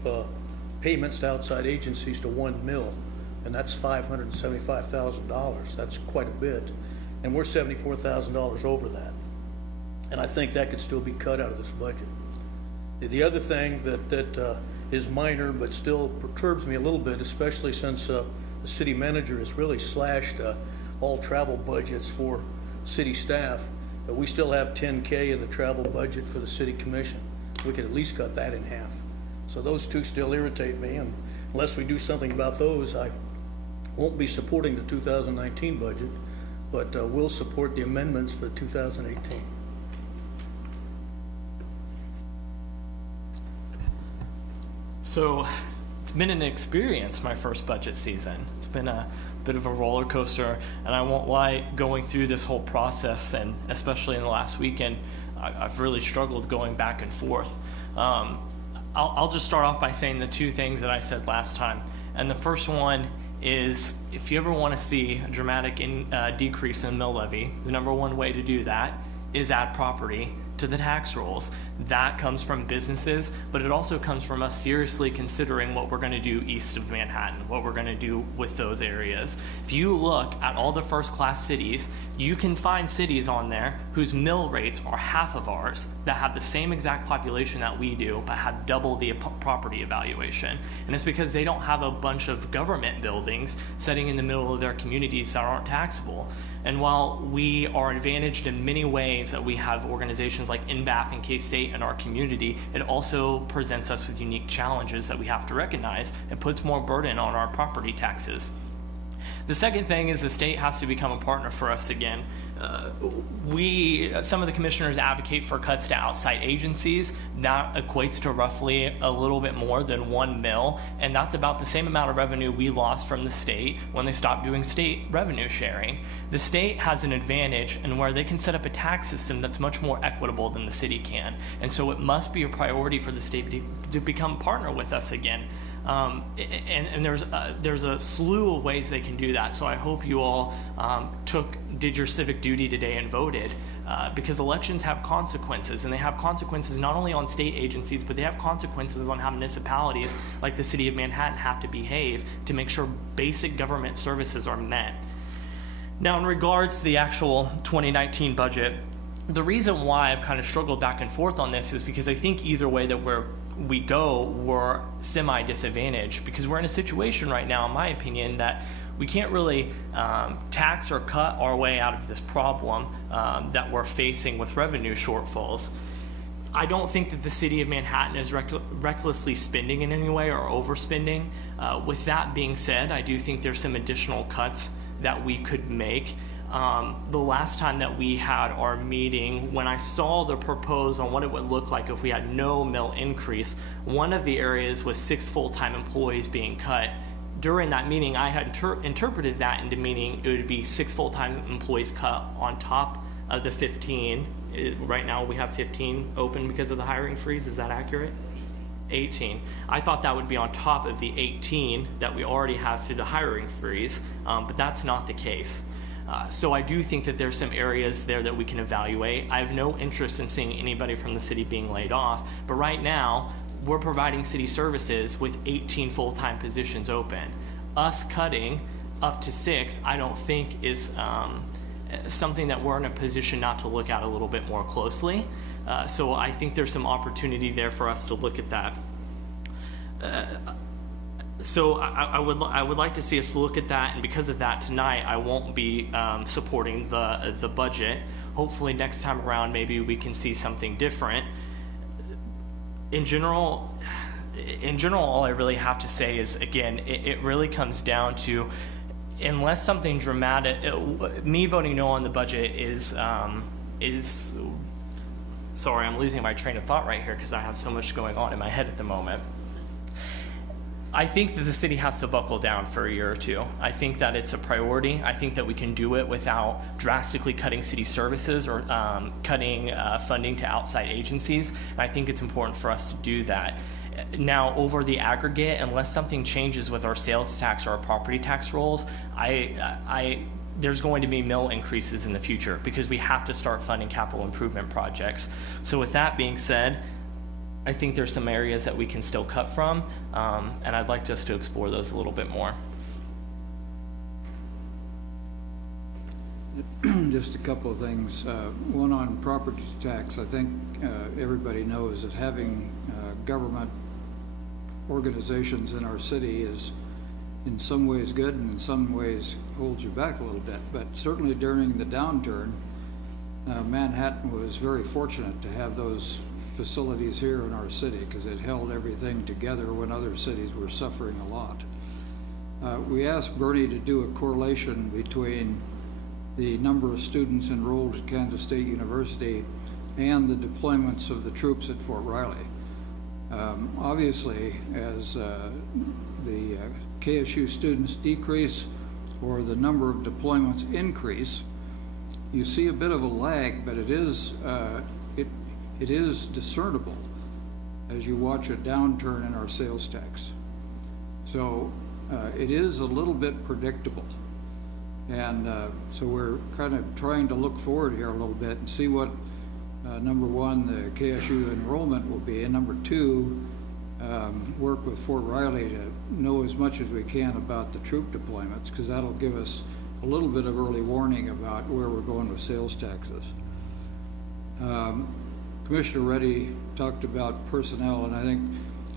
payments to outside agencies to 1 mil, and that's $575,000. That's quite a bit, and we're $74,000 over that. And I think that could still be cut out of this budget. The other thing that is minor but still perturbs me a little bit, especially since the city manager has really slashed all travel budgets for city staff, but we still have $10K in the travel budget for the city commission. We could at least cut that in half. So those 2 still irritate me, and unless we do something about those, I won't be supporting the 2019 budget, but will support the amendments for 2018. So it's been an experience, my first budget season. It's been a bit of a roller coaster. And I won't lie, going through this whole process, and especially in the last weekend, I've really struggled going back and forth. I'll just start off by saying the two things that I said last time. And the first one is, if you ever want to see a dramatic decrease in the mill levy, the number one way to do that is add property to the tax rolls. That comes from businesses, but it also comes from us seriously considering what we're going to do east of Manhattan, what we're going to do with those areas. If you look at all the first-class cities, you can find cities on there whose mill rates are half of ours, that have the same exact population that we do, but have double the property evaluation. And it's because they don't have a bunch of government buildings sitting in the middle of their communities that aren't taxable. And while we are advantaged in many ways that we have organizations like NBAF and K-State in our community, it also presents us with unique challenges that we have to recognize. It puts more burden on our property taxes. The second thing is the state has to become a partner for us again. Some of the commissioners advocate for cuts to outside agencies. That equates to roughly a little bit more than 1 mil, and that's about the same amount of revenue we lost from the state when they stopped doing state revenue sharing. The state has an advantage in where they can set up a tax system that's much more equitable than the city can, and so it must be a priority for the state to become a partner with us again. And there's a slew of ways they can do that. So I hope you all did your civic duty today and voted, because elections have consequences, and they have consequences not only on state agencies, but they have consequences on how municipalities like the city of Manhattan have to behave to make sure basic government services are met. Now, in regards to the actual 2019 budget, the reason why I've kind of struggled back and forth on this is because I think either way that we're semi-disadvantaged, because we're in a situation right now, in my opinion, that we can't really tax or cut our way out of this problem that we're facing with revenue shortfalls. I don't think that the city of Manhattan is recklessly spending in any way or overspending. With that being said, I do think there's some additional cuts that we could make. The last time that we had our meeting, when I saw the proposal on what it would look like if we had no mill increase, one of the areas was 6 full-time employees being cut. During that meeting, I had interpreted that into meaning it would be 6 full-time employees cut on top of the 15. Right now we have 15 open because of the hiring freeze. Is that accurate? 18. I thought that would be on top of the 18 that we already have through the hiring freeze, but that's not the case. So I do think that there's some areas there that we can evaluate. I have no interest in seeing anybody from the city being laid off, but right now we're providing city services with 18 full-time positions open. Us cutting up to 6, I don't think is something that we're in a position not to look at a little bit more closely. So I think there's some opportunity there for us to look at that. So I would like to see us look at that, and because of that, tonight I won't be supporting the budget. Hopefully next time around maybe we can see something different. In general, all I really have to say is, again, it really comes down to, unless something dramatic, me voting no on the budget is sorry, I'm losing my train of thought right here because I have so much going on in my head at the moment. I think that the city has to buckle down for a year or two. I think that it's a priority. I think that we can do it without drastically cutting city services or cutting funding to outside agencies. And I think it's important for us to do that. Now, over the aggregate, unless something changes with our sales tax or our property tax rolls, there's going to be mill increases in the future because we have to start funding capital improvement projects. So with that being said, I think there's some areas that we can still cut from, and I'd like us to explore those a little bit more. Just a couple of things. One on property tax. I think everybody knows that having government organizations in our city is in some ways good and in some ways holds you back a little bit. But certainly during the downturn, Manhattan was very fortunate to have those facilities here in our city because it held everything together when other cities were suffering a lot. We asked Bernie to do a correlation between the number of students enrolled at Kansas State University and the deployments of the troops at Fort Riley. Obviously, as the KSU students decrease, or the number of deployments increase, you see a bit of a lag, but it is discernible as you watch a downturn in our sales tax. So it is a little bit predictable. And so we're kind of trying to look forward here a little bit and see what, number one, the KSU enrollment will be, and number two, work with Fort Riley to know as much as we can about the troop deployments, because that'll give us a little bit of early warning about where we're going with sales taxes. Commissioner Reddy talked about personnel, and I think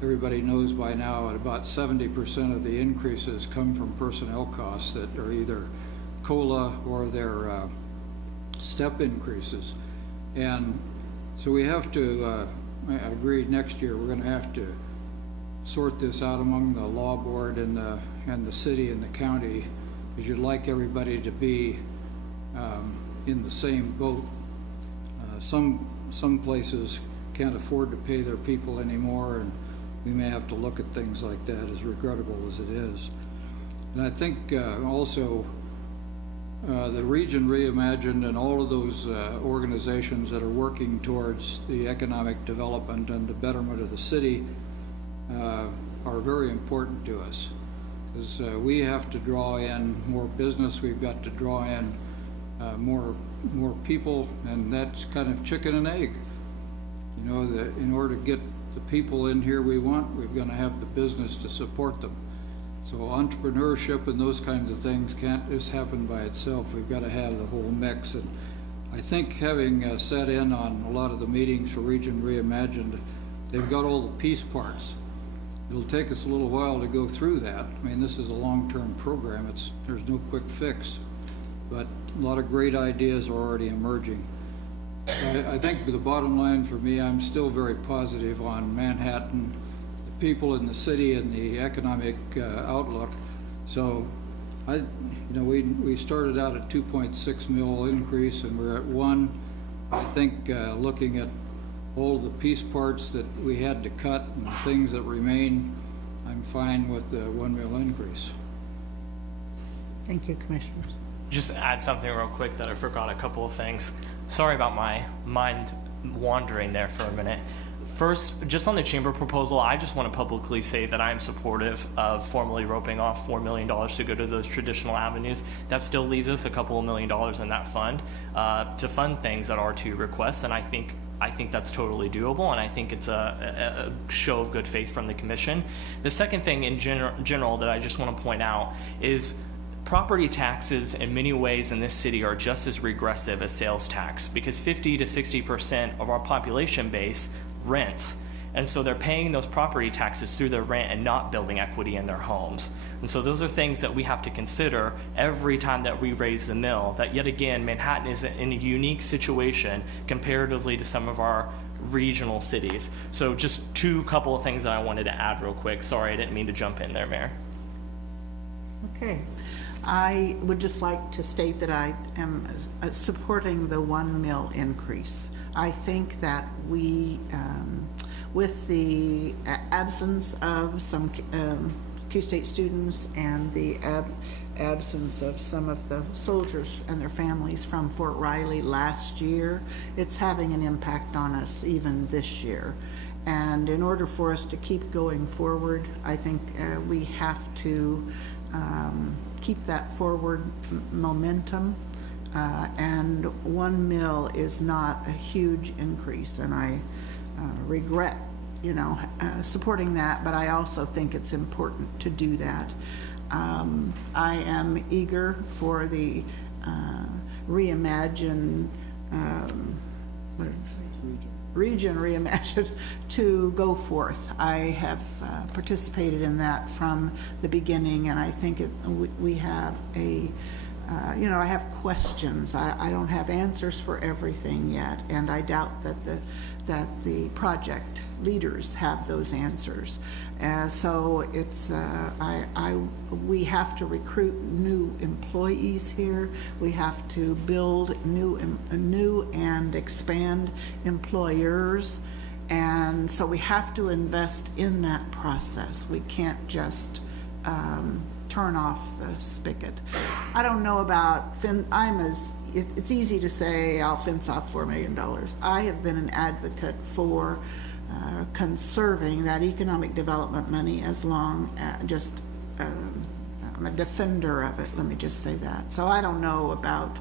everybody knows by now that about 70% of the increases come from personnel costs that are either COLA or their step increases. And so we have to, I agree, next year we're going to have to sort this out among the law board and the city and the county, because you'd like everybody to be in the same boat. Some places can't afford to pay their people anymore, and we may have to look at things like that, as regrettable as it is. And I think also the Region Reimagined and all of those organizations that are working towards the economic development and the betterment of the city are very important to us, because we have to draw in more business, we've got to draw in more people, and that's kind of chicken and egg. You know, that in order to get the people in here we want, we're going to have the business to support them. So entrepreneurship and those kinds of things can't just happen by itself. We've got to have the whole mix. And I think having sat in on a lot of the meetings for Region Reimagined, they've got all the piece parts. It'll take us a little while to go through that. I mean, this is a long-term program. There's no quick fix, but a lot of great ideas are already emerging. I think the bottom line for me, I'm still very positive on Manhattan, the people in the city, and the economic outlook. So, we started out at 2.6 mil increase, and we're at 1. I think looking at all the piece parts that we had to cut and the things that remain, I'm fine with the 1 mil increase. Thank you, Commissioners. Just add something real quick that I forgot a couple of things. Sorry about my mind wandering there for a minute. First, just on the chamber proposal, I just want to publicly say that I am supportive of formally roping off $4 million to go to those traditional avenues. That still leaves us a couple of $1 million in that fund to fund things that R2 requests, and I think that's totally doable, and I think it's a show of good faith from the commission. The second thing in general that I just want to point out is property taxes in many ways in this city are just as regressive as sales tax, because 50 to 60% of our population base rents. And so they're paying those property taxes through their rent and not building equity in their homes. And so those are things that we have to consider every time that we raise the mill, that yet again, Manhattan is in a unique situation comparatively to some of our regional cities. So just couple of things that I wanted to add real quick. Sorry, I didn't mean to jump in there, Mayor. Okay. I would just like to state that I am supporting the 1 mil increase. I think that we, with the absence of some K-State students and the absence of some of the soldiers and their families from Fort Riley last year, it's having an impact on us even this year. And in order for us to keep going forward, I think we have to keep that forward momentum, and 1 mil is not a huge increase, and I regret supporting that, but I also think it's important to do that. I am eager for the Reimagine Region Reimagined to go forth. I have participated in that from the beginning, and I think we have I have questions. I don't have answers for everything yet, and I doubt that the project leaders have those answers. So it's we have to recruit new employees here. We have to build new and expand employers, and so we have to invest in that process. We can't just turn off the spigot. I don't know about it's easy to say I'll fence off $4 million. I have been an advocate for conserving that economic development money as long as I'm a defender of it, let me just say that. So I don't know about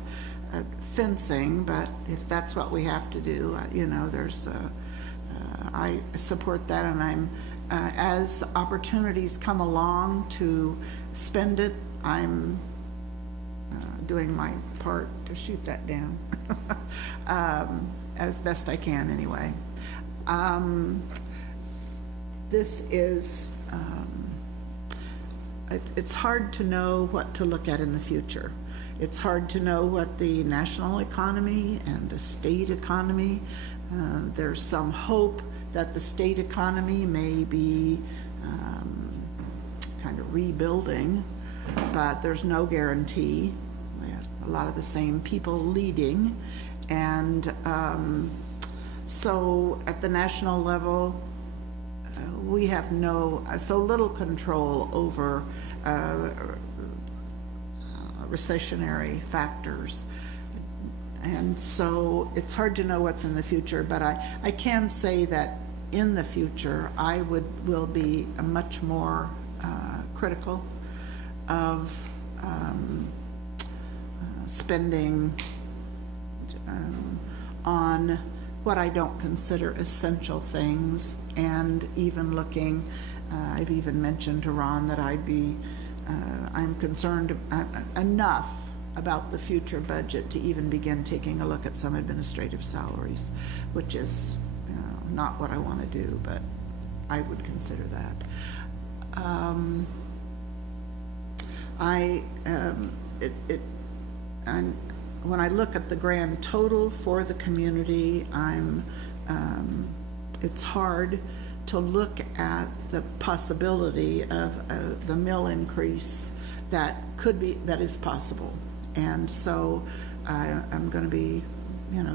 fencing, but if that's what we have to do, I support that, and I'm as opportunities come along to spend it, I'm doing my part to shoot that down as best I can anyway. This is it's hard to know what to look at in the future. It's hard to know what the national economy and the state economy, there's some hope that the state economy may be kind of rebuilding, but there's no guarantee. We have a lot of the same people leading, and so at the national level, we have so little control over recessionary factors. And so it's hard to know what's in the future, but I can say that in the future, I will be much more critical of spending on what I don't consider essential things, and even looking, I've even mentioned to Ron that I'm concerned enough about the future budget to even begin taking a look at some administrative salaries, which is not what I want to do, but I would consider that. When I look at the grand total for the community, it's hard to look at the possibility of the mill increase that is possible. And so I'm going to be,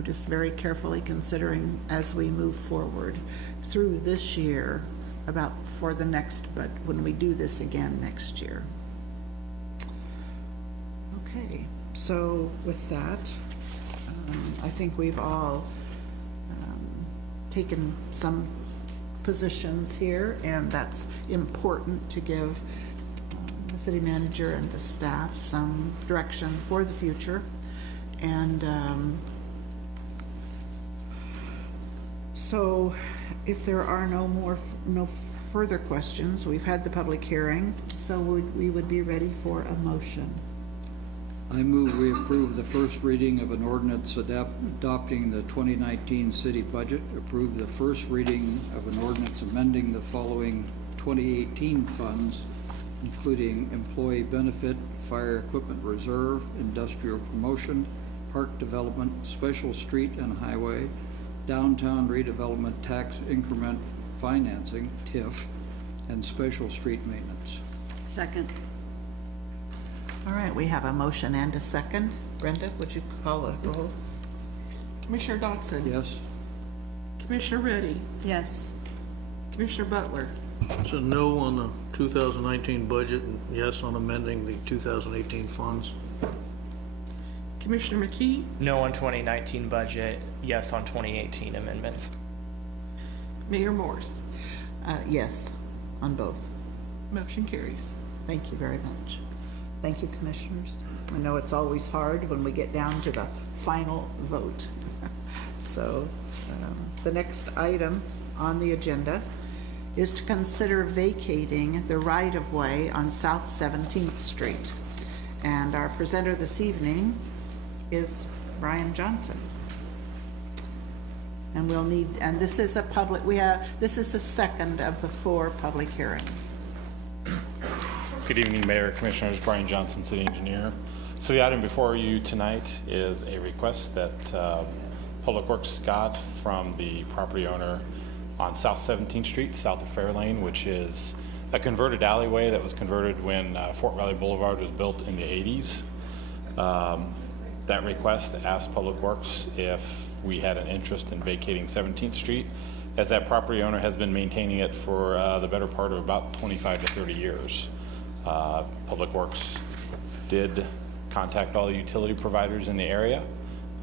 just very carefully considering as we move forward through this year but when we do this again next year. Okay, so with that, I think we've all taken some positions here, and that's important to give the city manager and the staff some direction for the future. And so if there are no further questions, we've had the public hearing, so we would be ready for a motion. I move we approve the first reading of an ordinance adopting the 2019 city budget, approve the first reading of an ordinance amending the following 2018 funds, including employee benefit, fire equipment reserve, industrial promotion, park development, special street and highway, downtown redevelopment tax increment financing, TIF, and special street maintenance. Second. All right, we have a motion and a second. Brenda, would you call a roll? Commissioner Dotson. Yes? Commissioner Reddy. Yes. Commissioner Butler. So no on the 2019 budget, and yes on amending the 2018 funds. Commissioner McKee. No on 2019 budget, yes on 2018 amendments. Mayor Morse. Yes, on both. Motion carries. Thank you very much. Thank you, commissioners. I know it's always hard when we get down to the final vote. So the next item on the agenda is to consider vacating the right-of-way on South 17th Street. And our presenter this evening is Brian Johnson. And this is this is the second of the 4 public hearings. Good evening, Mayor, Commissioners. Brian Johnson, City Engineer. So the item before you tonight is a request that Public Works got from the property owner on South 17th Street, south of Fair Lane, which is a converted alleyway that was converted when Fort Valley Boulevard was built in the 80s. That request asked Public Works if we had an interest in vacating 17th Street, as that property owner has been maintaining it for the better part of about 25 to 30 years. Public Works did contact all the utility providers in the area.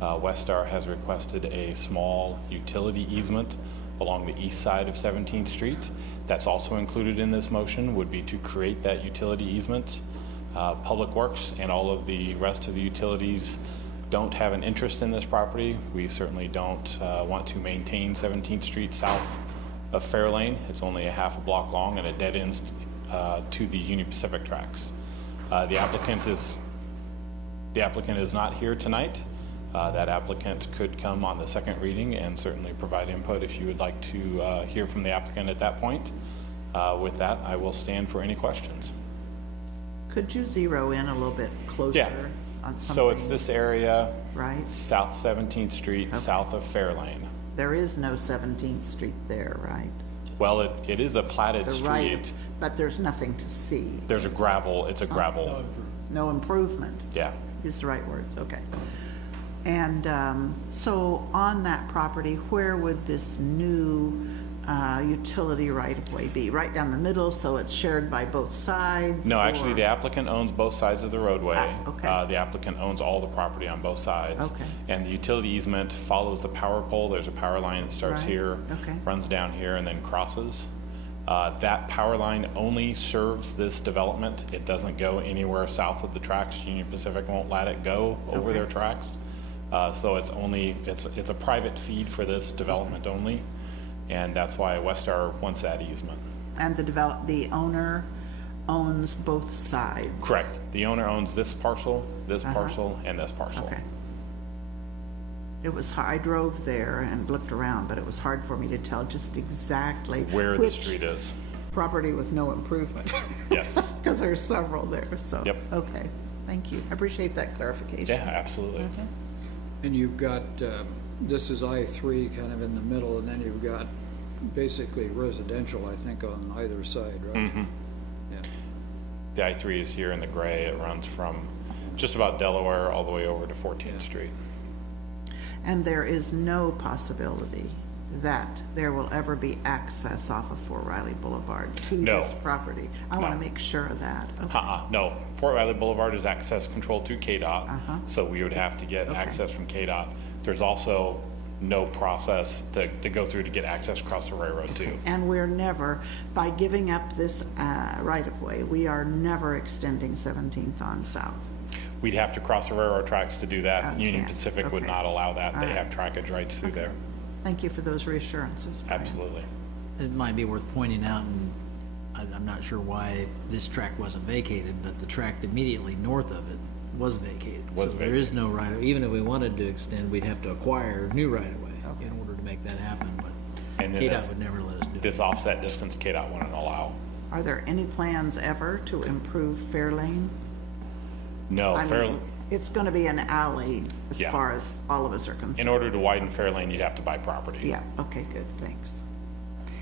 Westar has requested a small utility easement along the east side of 17th Street. That's also included in this motion, would be to create that utility easement. Public Works and all of the rest of the utilities don't have an interest in this property. We certainly don't want to maintain 17th Street south of Fairlane. It's only a half a block long and it dead ends to the Union Pacific tracks. The applicant is not here tonight. That applicant could come on the second reading and certainly provide input if you would like to hear from the applicant at that point. With that, I will stand for any questions. Could you zero in a little bit closer Yeah. on something? So it's this area, Right? South 17th Street, south of Fairlane. There is no 17th Street there, right? Well, it is a platted It's a right, street. but there's nothing to see. There's a gravel, it's a gravel, No improvement. yeah. Use the right words, okay. And so on that property, where would this new utility right-of-way be? Right down the middle, so it's shared by both sides? No, actually, or- the applicant owns both sides of the roadway. Ah, okay. The applicant owns all the property on both sides. Okay. And the utility easement follows the power pole. There's a power line that starts Right, here, okay. runs down here, and then crosses. That power line only serves this development. It doesn't go anywhere south of the tracks. Union Pacific won't let it go over Okay. their tracks. So it's a private feed for this development only, and that's why Westar wants that easement. And the owner owns both sides? Correct. The owner owns this parcel, and this parcel. Okay. It was, I drove there and looked around, but it was hard for me to tell just exactly Where the which street is. property with no improvement. Yes. Because there's several there, so. Yep. Okay, thank you. I appreciate that clarification. Yeah, absolutely. And you've got, this is I-3 kind of in the middle, and then you've got basically residential, I think, on either side, right? Yeah. The I-3 is here in the gray. It runs from just about Delaware all the way over to 14th Street. And there is no possibility that there will ever be access off of Fort Riley Boulevard to No. this property? I want to No. make sure of that. Okay. No, Fort Riley Boulevard is access controlled through KDOT, so we would have to get Okay. access from KDOT. There's also no process to go through to get access across the railroad too. And we're never, by giving up this right-of-way, we are never extending 17th on south. We'd have to cross the railroad tracks to do that. Union Okay, Pacific would okay. not allow that. They All have right. trackage rights through there. Thank you for those reassurances. Brian. Absolutely. It might be worth pointing out, and I'm not sure why this tract wasn't vacated, but the tract immediately north of it was vacated. Was So there is no right, even if we wanted to extend, we'd have to acquire new right-of-way in order to make that happen, but And then KDOT this- would never let us do it. This offset distance KDOT wouldn't allow. Are there any plans ever to improve Fairlane? No, I Fair, mean, it's going to be an alley as Yeah. far as all of us are concerned. in order to widen Fairlane, you'd have to buy property. Yeah, okay, good, thanks.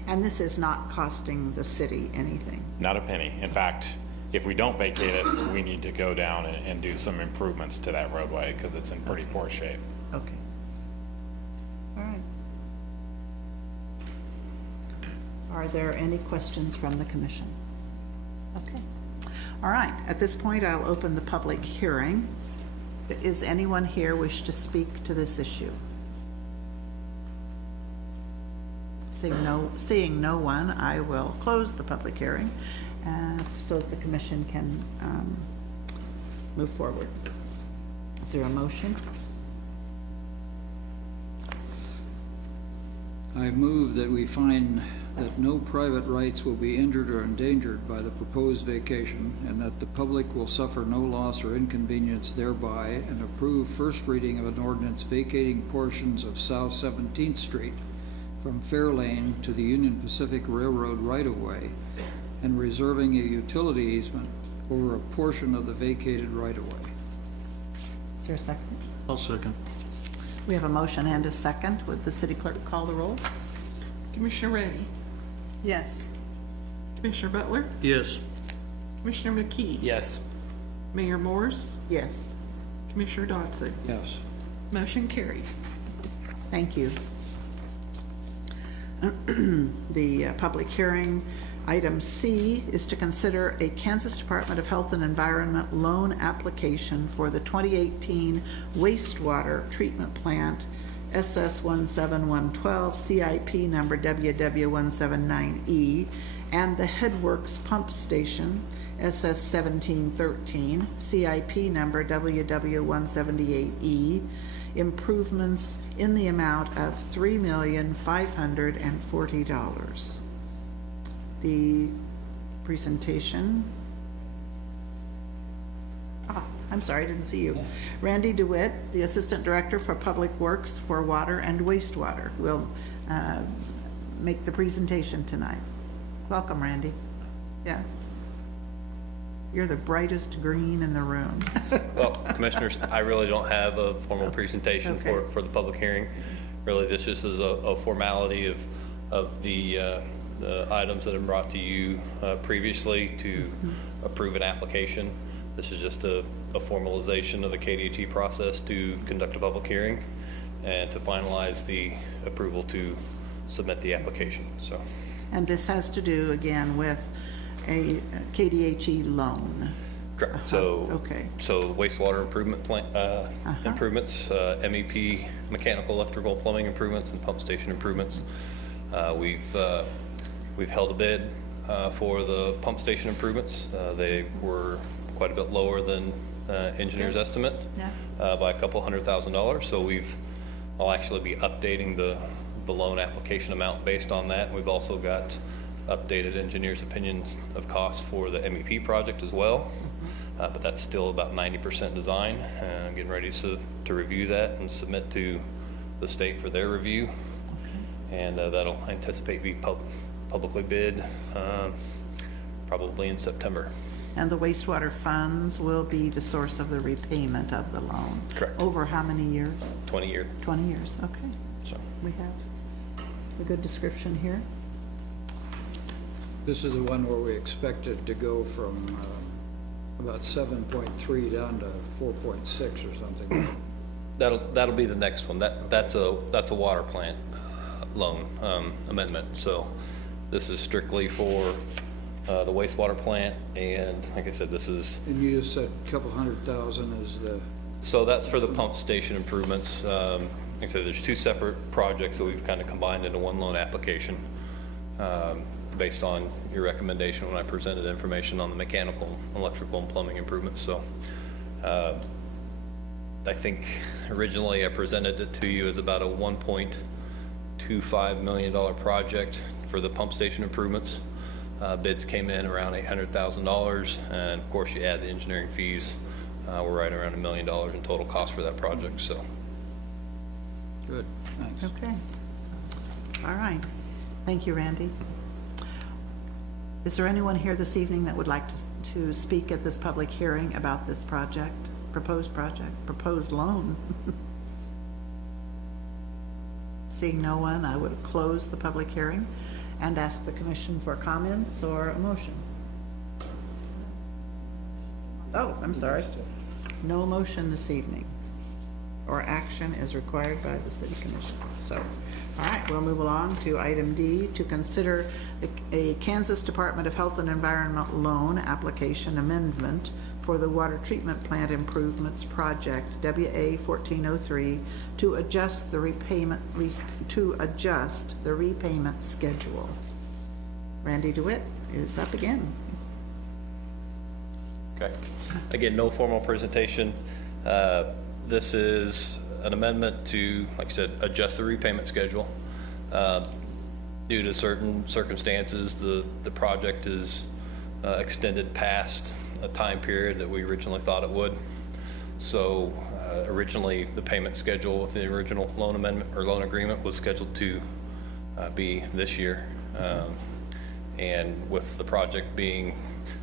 And this is not costing the city anything? Not a penny. In fact, if we don't vacate it, we need to go down and do some improvements to that roadway because it's in pretty poor shape. Okay. All right. Are there any questions from the commission? Okay. All right, at this point, I'll open the public hearing. Is anyone here wish to speak to this issue? Seeing no one, I will close the public hearing, so that the commission can move forward. Is there a motion? I move that we find that no private rights will be injured or endangered by the proposed vacation, and that the public will suffer no loss or inconvenience thereby, and approve first reading of an ordinance vacating portions of South 17th Street from Fairlane to the Union Pacific Railroad right-of-way, and reserving a utility easement over a portion of the vacated right-of-way. Is there a second? I'll second. We have a motion and a second. Would the city clerk call the roll? Commissioner Reddy, Yes. Commissioner Butler, Yes. Commissioner McKee. Yes. Mayor Morse, Yes, Commissioner Dodson. Yes. Motion carries. thank you. The public hearing Item C is to consider a Kansas Department of Health and Environment loan application for the 2018 wastewater treatment plant SS17112 CIP number WW179E and the Headworks Pump Station SS1713 CIP number WW178E improvements in the amount of $3,540,000. The presentation. I'm sorry, I didn't see you. Randy DeWitt, the Assistant Director for Public Works for Water and Wastewater, will make the presentation tonight. Welcome, Randy. Yeah. You're the brightest green in the room. Well, Commissioners, I really don't have a formal presentation Okay. for the public hearing. Really, this just is a formality of the items that have been brought to you previously to approve an application. This is just a formalization of the KDHE process to conduct a public hearing and to finalize the approval to submit the application, so. And this has to do, again, with a KDHE loan. Correct, so. Okay. So wastewater improvement plant, improvements, MEP, mechanical, electrical, plumbing improvements, and pump station improvements. We've held a bid for the pump station improvements. They were quite a bit lower than engineer's estimate Yeah. by a couple $100,000. So I'll actually be updating the loan application amount based on that. We've also got updated engineer's opinions of costs for the MEP project as well. But that's still about 90% design. I'm getting ready to review that and submit to the state for their review. And that'll anticipate be publicly bid probably in September. And the wastewater funds will be the source of the repayment of the loan? Correct. Over how many years? 20 year. 20 years, okay. So. We have a good description here. This is the one where we expected to go from about 7.3 down to 4.6 or something. That'll be the next one. That's a water plant loan amendment. So this is strictly for the wastewater plant, and like I said, this is. And you just said a couple $100,000 is the. So that's for the pump station improvements. Like I said, there's two separate projects that we've kind of combined into one loan application based on your recommendation when I presented information on the mechanical, electrical, and plumbing improvements. So I think originally I presented it to you as about a $1.25 million project for the pump station improvements. Bids came in around $800,000, and of course you add the engineering fees, we're right around $1 million in total cost for that project. So Good, thanks. Okay. All right. Thank you, Randy. Is there anyone here this evening that would like to speak at this public hearing about this proposed loan? Seeing no one, I would close the public hearing and ask the commission for comments or a motion. Oh, I'm sorry. No motion this evening, or action is required by the city commission. So, all right, we'll move along to item D, to consider a Kansas Department of Health and Environment loan application amendment for the water treatment plant improvements project WA 1403 to adjust the repayment schedule. Randy DeWitt is up again. okay. Again, no formal presentation. This is an amendment to, like I said, adjust the repayment schedule. Due to certain circumstances, the project is extended past a time period that we originally thought it would. So originally, the payment schedule with the original loan amendment or loan agreement was scheduled to be this year. And with the project being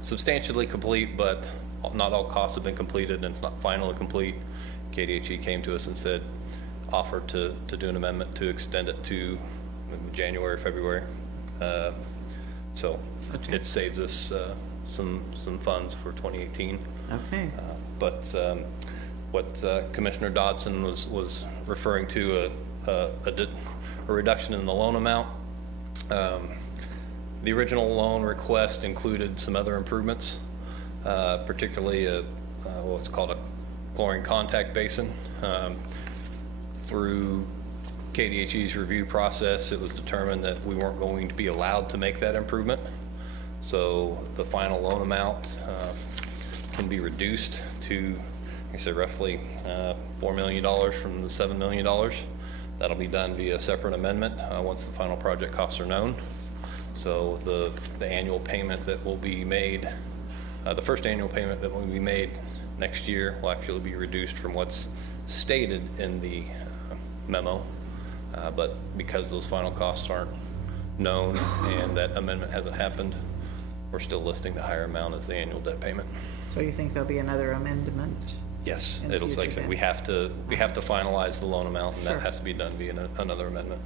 substantially complete, but not all costs have been completed and it's not finally complete, KDHE came to us and said, offered to do an amendment to extend it to January, February. So it saves us some funds for 2018. Okay. But what Commissioner Dodson was referring to, a reduction in the loan amount, The original loan request included some other improvements, particularly what's called a chlorine contact basin. Through KDHE's review process, it was determined that we weren't going to be allowed to make that improvement. So the final loan amount can be reduced to, like I said, roughly $4 million from the $7 million. That'll be done via a separate amendment once the final project costs are known. So the annual payment that will be made, the first annual payment that will be made next year will actually be reduced from what's stated in the memo. But because those final costs aren't known and that amendment hasn't happened, we're still listing the higher amount as the annual debt payment. So you think there'll be another amendment? Yes, In it'll, like I future said, then. we have to finalize the loan amount, and Sure. that has to be done via another amendment.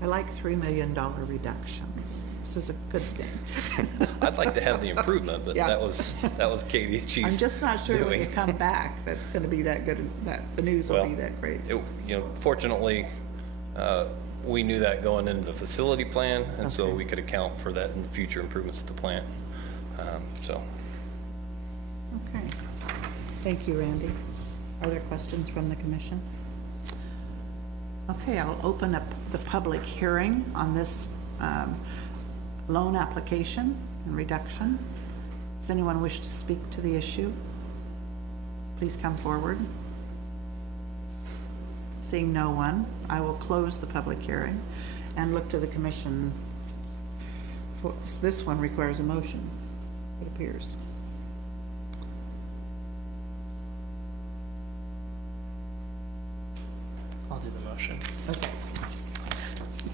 I like $3 million reductions. This is a good thing. I'd like to have the improvement, but Yeah. that was KDHE's I'm just not sure when you doing. come back, that's gonna be that good, that the news will Well, be that great. Fortunately, we knew that going into the facility plan, and so Okay. we could account for that in the future improvements at the plant. So, Okay. Thank you, Randy. Are there questions from the commission? Okay, I'll open up the public hearing on this loan application and reduction. Does anyone wish to speak to the issue? Please come forward. Seeing no one, I will close the public hearing and look to the commission. This one requires a motion, it appears. I'll do the motion. Okay.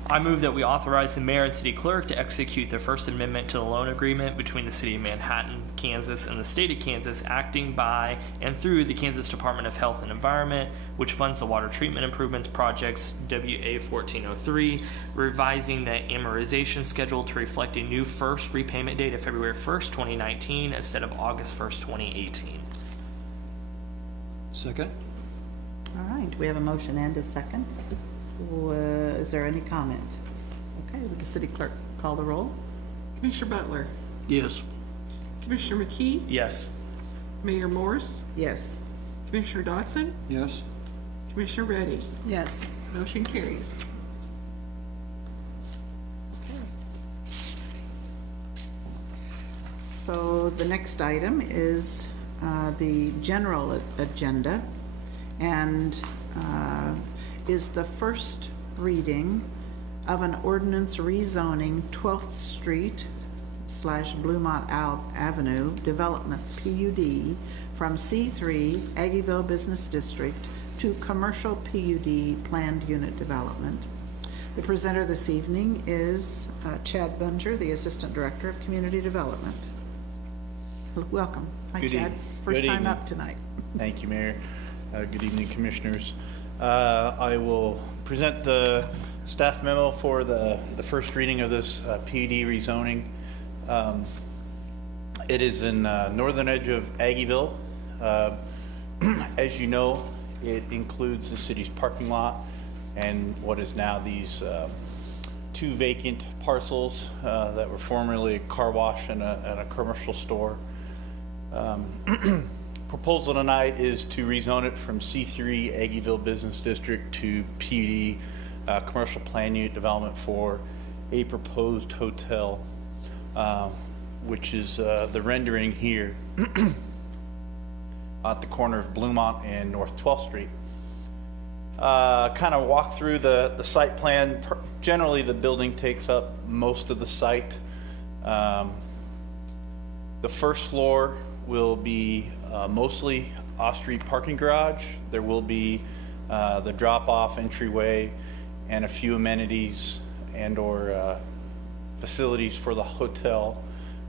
I move that we authorize the mayor and city clerk to execute the First Amendment to the loan agreement between the city of Manhattan, Kansas, and the state of Kansas, acting by and through the Kansas Department of Health and Environment, which funds the water treatment improvements projects WA 1403, revising the amortization schedule to reflect a new first repayment date of February 1st, 2019, instead of August 1st, 2018. Second? All right, we have a motion and a second. Is there any comment? Okay, would the city clerk call the roll? Commissioner Butler, Yes. Commissioner McKee, Yes. Mayor Morse, Yes. Commissioner Dotson, Yes? Commissioner Reddy. Yes. Motion carries. So the next item is the general agenda, and is the first reading of an ordinance rezoning 12th Street / Bluemont Avenue Development PUD from C3 Aggieville Business District to Commercial PUD Planned Unit Development. The presenter this evening is Chad Bunger, the Assistant Director of Community Development. Welcome. Hi, Good Chad. evening. First Good time evening. up tonight. Thank you, Mayor. Good evening, Commissioners. I will present the staff memo for the first reading of this PUD rezoning. It is in northern edge of Aggieville. As you know, it includes the city's parking lot and what is now these two vacant parcels that were formerly a car wash and a commercial store. Proposal tonight is to rezone it from C3 Aggieville Business District to PUD Commercial Plan Unit Development for a proposed hotel, which is the rendering here at the corner of Bluemont and North 12th Street. Kind of walk through the site plan. Generally, the building takes up most of the site. The first floor will be mostly off-street parking garage. There will be the drop-off entryway and a few amenities and or facilities for the hotel,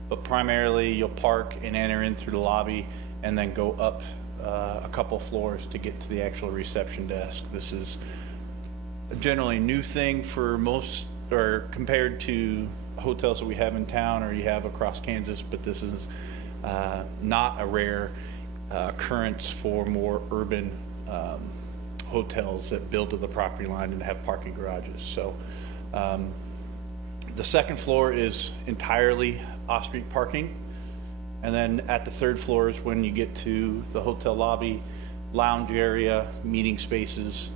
but primarily you'll park and enter in through the lobby and then go up a couple floors to get to the actual reception desk. This is a generally new thing for most, or compared to hotels that we have in town or you have across Kansas, but this is not a rare occurrence for more urban hotels that build to the property line and have parking garages. So The second floor is entirely off-street parking. And then at the third floor is when you get to the hotel lobby, lounge area, meeting spaces,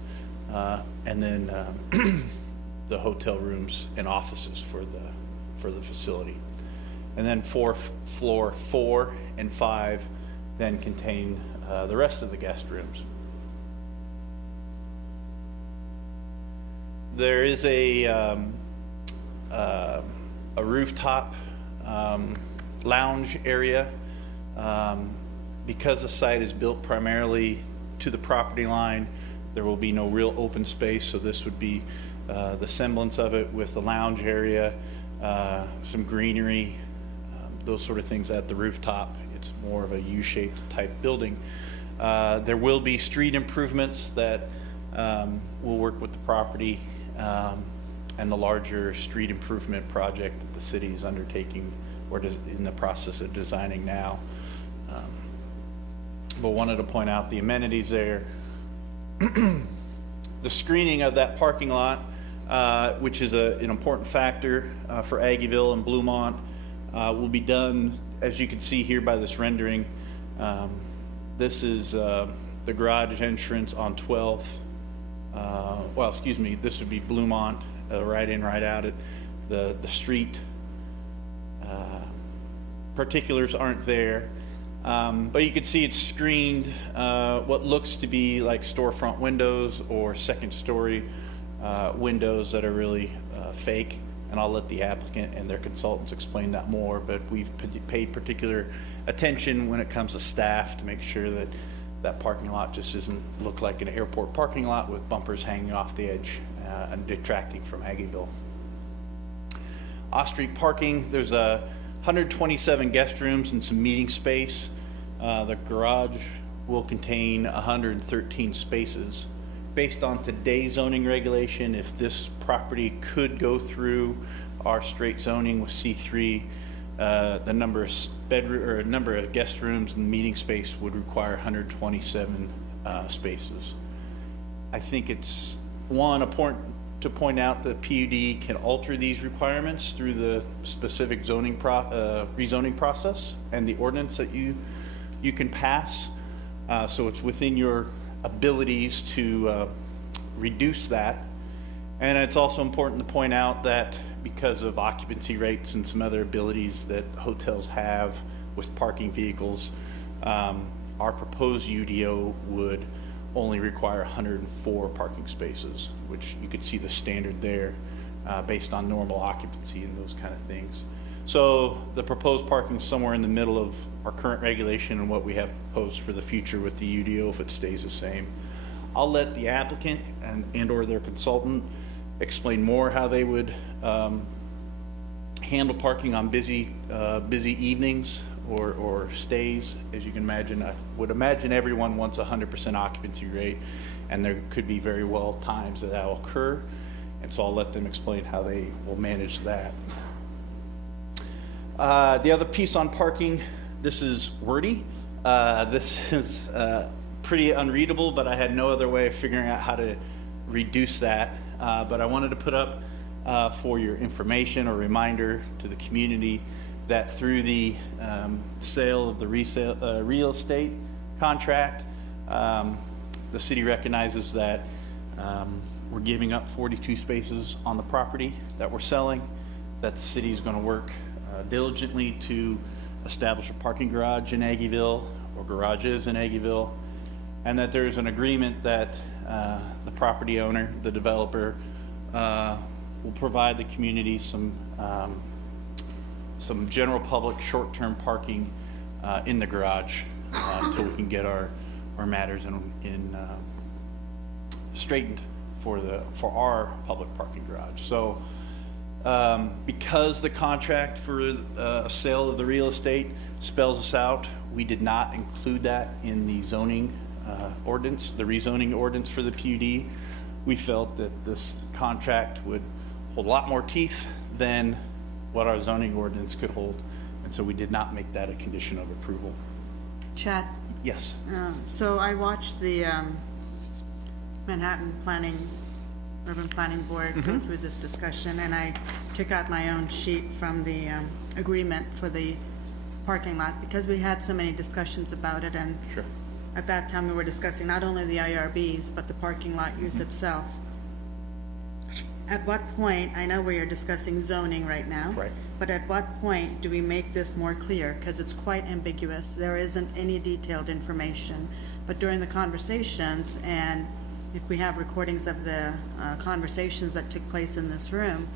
and then the hotel rooms and offices for the facility. And then floor 4 and 5 then contain the rest of the guest rooms. There is a rooftop lounge area. Because the site is built primarily to the property line, there will be no real open space, so this would be the semblance of it with the lounge area, some greenery, those sort of things at the rooftop. It's more of a U-shaped type building. There will be street improvements that will work with the property and the larger street improvement project that the city is undertaking or in the process of designing now. But wanted to point out the amenities there. The screening of that parking lot, which is an important factor for Aggieville and Bluemont, will be done, as you can see here by this rendering. This is the garage entrance on 12th. Well, excuse me, this would be Bluemont, right in, right out. The street particulars aren't there. But you can see it's screened, what looks to be like storefront windows or second story windows that are really fake. And I'll let the applicant and their consultants explain that more, but we've paid particular attention when it comes to staff to make sure that that parking lot just doesn't look like an airport parking lot with bumpers hanging off the edge and detracting from Aggieville. Off-street parking, there's 127 guest rooms and some meeting space. The garage will contain 113 spaces. Based on today's zoning regulation, if this property could go through our straight zoning with C3, the number of guest rooms and meeting space would require 127 spaces. I think it's important to point out that PUD can alter these requirements through the specific zoning rezoning process and the ordinance that you can pass. So it's within your abilities to reduce that. And it's also important to point out that because of occupancy rates and some other abilities that hotels have with parking vehicles, our proposed UDO would only require 104 parking spaces, which you could see the standard there based on normal occupancy and those kind of things. So the proposed parking is somewhere in the middle of our current regulation and what we have proposed for the future with the UDO if it stays the same. I'll let the applicant and or their consultant explain more how they would handle parking on busy evenings or stays. As you can imagine, I would imagine everyone wants 100% occupancy rate, and there could be very well times that will occur. And so I'll let them explain how they will manage that. The other piece on parking, this is wordy. This is pretty unreadable, but I had no other way of figuring out how to reduce that. But I wanted to put up for your information or reminder to the community that through the sale of the real estate contract, the city recognizes that we're giving up 42 spaces on the property that we're selling, that the city is going to work diligently to establish a parking garage in Aggieville or garages in Aggieville, and that there's an agreement that the property owner, the developer, will provide the community some general public short-term parking in the garage until we can get our matters in straightened for our public parking garage. So because the contract for a sale of the real estate spells us out, we did not include that in the zoning ordinance, the rezoning ordinance for the PUD. We felt that this contract would hold a lot more teeth than what our zoning ordinance could hold, and so we did not make that a condition of approval. Chad, Yes. so I watched the Manhattan planning urban planning board go through this discussion, and I took out my own sheet from the agreement for the parking lot, because we had so many discussions about it, and Sure. at that time, we were discussing not only the IRBs, but the parking lot use itself. At what point, I know we are discussing zoning right now. Right. But at what point do we make this more clear? Because it's quite ambiguous. There isn't any detailed information. But during the conversations, and if we have recordings of the conversations that took place in this room,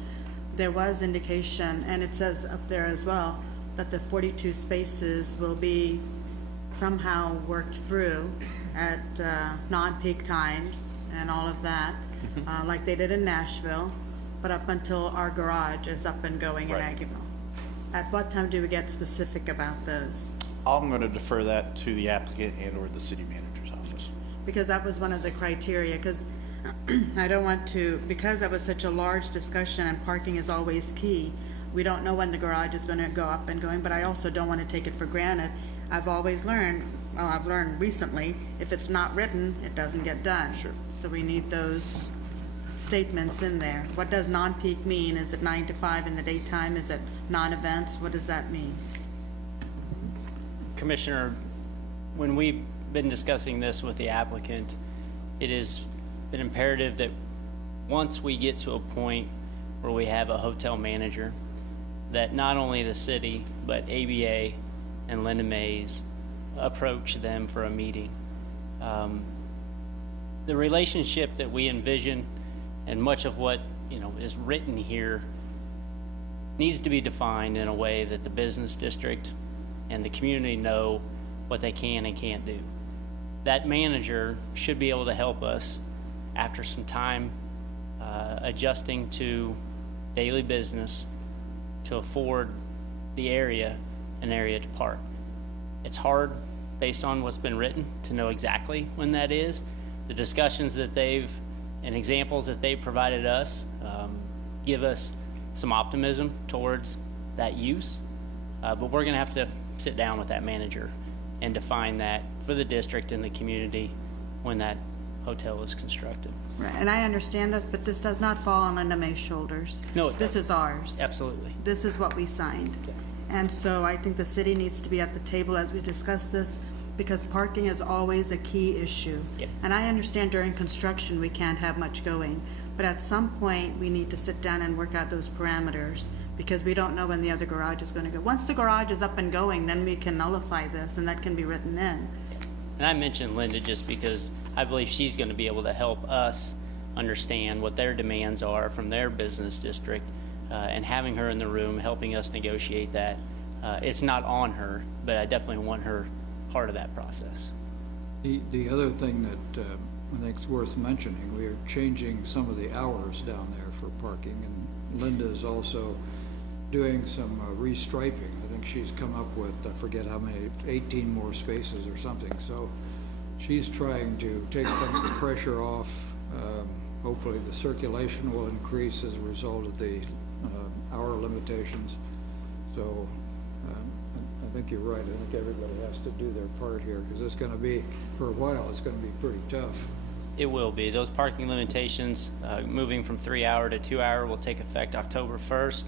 there was indication, and it says up there as well, that the 42 spaces will be somehow worked through at non-peak times and all of that, like they did in Nashville, but up until our garage is up and going in Right. Aggieville. At what time do we get specific about those? I'm going to defer that to the applicant and/or the city manager's office. Because that was one of the criteria, because I don't want to, because that was such a large discussion and parking is always key, we don't know when the garage is going to go up and going, but I also don't want to take it for granted. I've always learned, well, I've learned recently, if it's not written, it doesn't get done. Sure. So we need those statements in there. What does non-peak mean? Is it 9 to 5 in the daytime? Is it non-events? What does that mean? Commissioner, when we've been discussing this with the applicant, it has been imperative that once we get to a point where we have a hotel manager, that not only the city, but ABA and Linda Mays approach them for a meeting. The relationship that we envision and much of what is written here needs to be defined in a way that the business district and the community know what they can and can't do. That manager should be able to help us after some time adjusting to daily business to afford the area an area to park. It's hard, based on what's been written, to know exactly when that is. The discussions that and examples that they've provided us give us some optimism towards that use, but we're gonna have to sit down with that manager and define that for the district and the community when that hotel is constructed. Right, and I understand this, but this does not fall on Linda May's shoulders. No, it This doesn't. is ours. Absolutely. This is what we signed. And so I think the city needs to be at the table as we discuss this, because parking is always a key issue. Yep. And I understand during construction, we can't have much going, but at some point, we need to sit down and work out those parameters, because we don't know when the other garage is gonna go. Once the garage is up and going, then we can nullify this, and that can be written in. And I mentioned Linda just because I believe she's going to be able to help us understand what their demands are from their business district, and having her in the room, helping us negotiate that. It's not on her, but I definitely want her part of that process. The other thing that I think is worth mentioning, we are changing some of the hours down there for parking, and Linda is also doing some restriping. I think she's come up with, I forget how many, 18 more spaces or something. So she's trying to take some of the pressure off. Hopefully the circulation will increase as a result of the hour limitations. So I think you're right. I think everybody has to do their part here, because it's going to be, for a while, it's going to be pretty tough. It will be. Those parking limitations, moving from 3 hour to 2 hour, will take effect October 1st.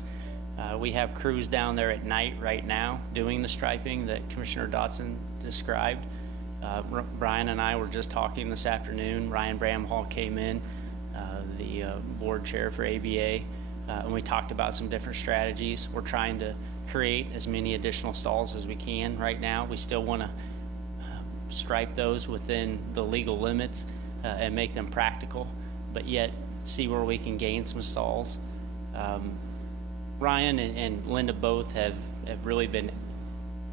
We have crews down there at night right now doing the striping that Commissioner Dotson described. Brian and I were just talking this afternoon. Ryan Bramhall came in, the board chair for ABA, and we talked about some different strategies. We're trying to create as many additional stalls as we can right now. We still want to stripe those within the legal limits and make them practical, but yet see where we can gain some stalls. Ryan and Linda both have really been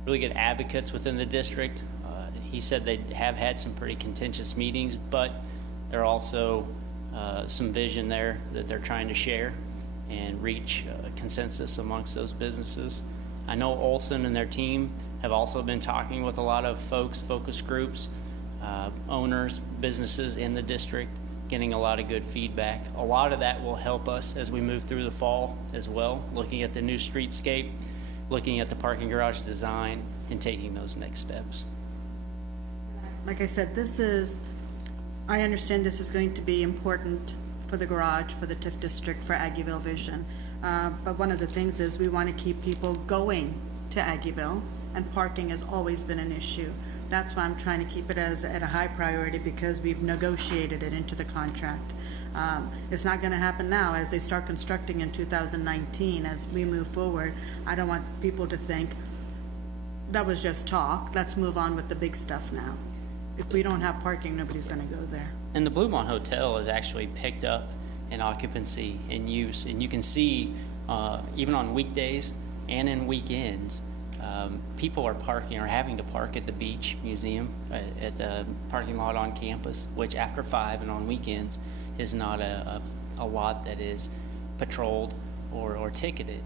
really good advocates within the district. He said they have had some pretty contentious meetings, but there are also some vision there that they're trying to share and reach consensus amongst those businesses. I know Olson and their team have also been talking with a lot of folks, focus groups, owners, businesses in the district, getting a lot of good feedback. A lot of that will help us as we move through the fall as well, looking at the new streetscape, looking at the parking garage design, and taking those next steps. Like I said, I understand this is going to be important for the garage, for the TIF district, for Aggieville Vision. But one of the things is we want to keep people going to Aggieville, and parking has always been an issue. That's why I'm trying to keep it as at a high priority, because we've negotiated it into the contract. It's not going to happen now. As they start constructing in 2019, as we move forward, I don't want people to think that was just talk. Let's move on with the big stuff now. If we don't have parking, nobody's going to go there. And the Bluemont Hotel has actually picked up in occupancy and use, and you can see, even on weekdays and in weekends, people are parking or having to park at the beach museum, at the parking lot on campus, which after 5 and on weekends is not a lot that is patrolled or ticketed.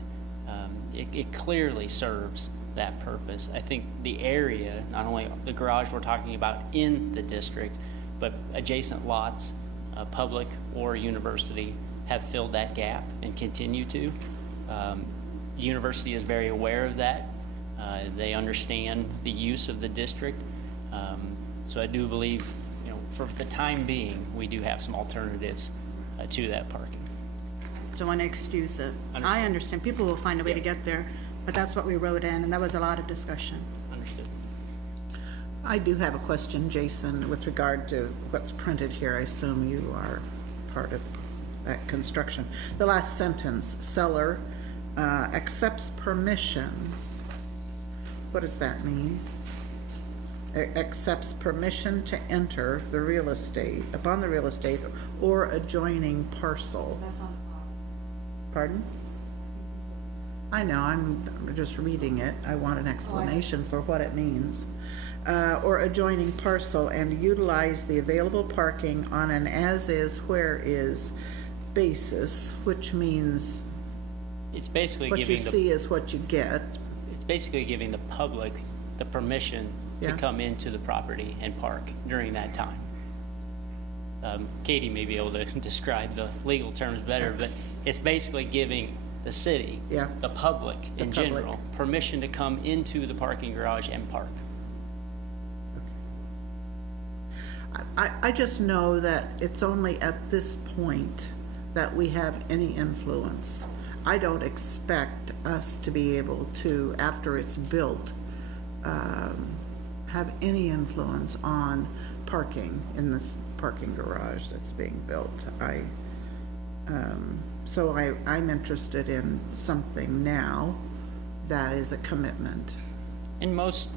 It clearly serves that purpose. I think the area, not only the garage we're talking about in the district, but adjacent lots, public or university, have filled that gap and continue to. University is very aware of that. They understand the use of the district. So I do believe, for the time being, we do have some alternatives to that parking. Don't want to excuse it. Understood. I understand. People will find a way to get there, but that's what we wrote in, and that was a lot of discussion. Understood. I do have a question, Jason, with regard to what's printed here. I assume you are part of that construction. The last sentence, seller accepts permission. What does that mean? Accepts permission to enter the real estate, upon the real estate or adjoining parcel. Pardon? I know, I'm just reading it. I want an explanation for what it means. Or adjoining parcel, and utilize the available parking on an as-is, where-is basis, which means It's basically what you giving the see is what you get. It's basically giving the public the permission to Yeah. come into the property and park during that time. Katie may be able to describe the legal terms better, but it's basically giving the city, Yeah. the public in public. general, permission to come into the parking garage and park. I just know that it's only at this point that we have any influence. I don't expect us to be able to, after it's built, have any influence on parking in this parking garage that's being built. So I'm interested in something now that is a commitment. In most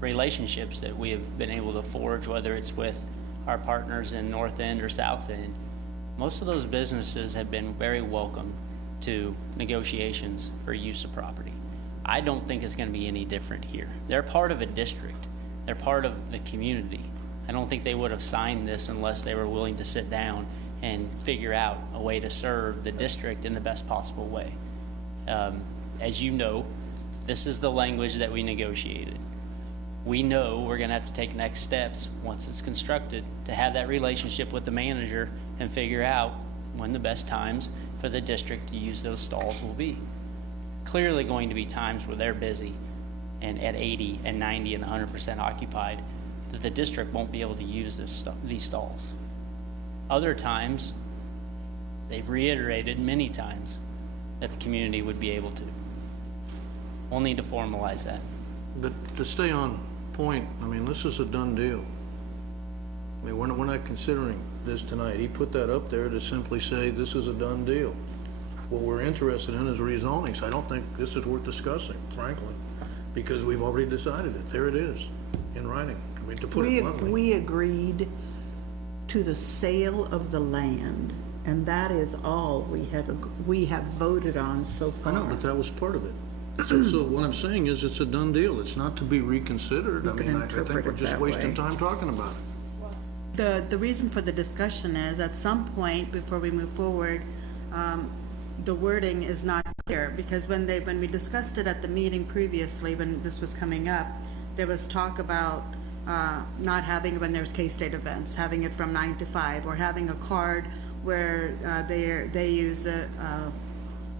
relationships that we have been able to forge, whether it's with our partners in North End or South End, most of those businesses have been very welcome to negotiations for use of property. I don't think it's going to be any different here. They're part of a district. They're part of the community. I don't think they would have signed this unless they were willing to sit down and figure out a way to serve the district in the best possible way. As you know, this is the language that we negotiated. We know we're going to have to take next steps once it's constructed to have that relationship with the manager and figure out when the best times for the district to use those stalls will be. Clearly going to be times where they're busy and at 80 and 90 and 100% occupied, that the district won't be able to use these stalls. Other times, they've reiterated many times that the community would be able to. We'll need to formalize that. But to stay on point, I mean, this is a done deal. I mean, we're not considering this tonight. He put that up there to simply say, this is a done deal. What we're interested in is rezoning, so I don't think this is worth discussing, frankly, because we've already decided it. There it is, in writing. I mean, to put it bluntly. We agreed to the sale of the land, and that is all we have voted on so I far. know, but that was part of it. So what I'm saying is, it's a done deal. It's not to be reconsidered. I You can mean, I think interpret we're it just that wasting way. time talking about it. The reason for the discussion is, at some point, before we move forward, the wording is not clear, because when we discussed it at the meeting previously, when this was coming up, there was talk about not having, when there's K-State events, having it from 9 to 5, or having a card where they use it,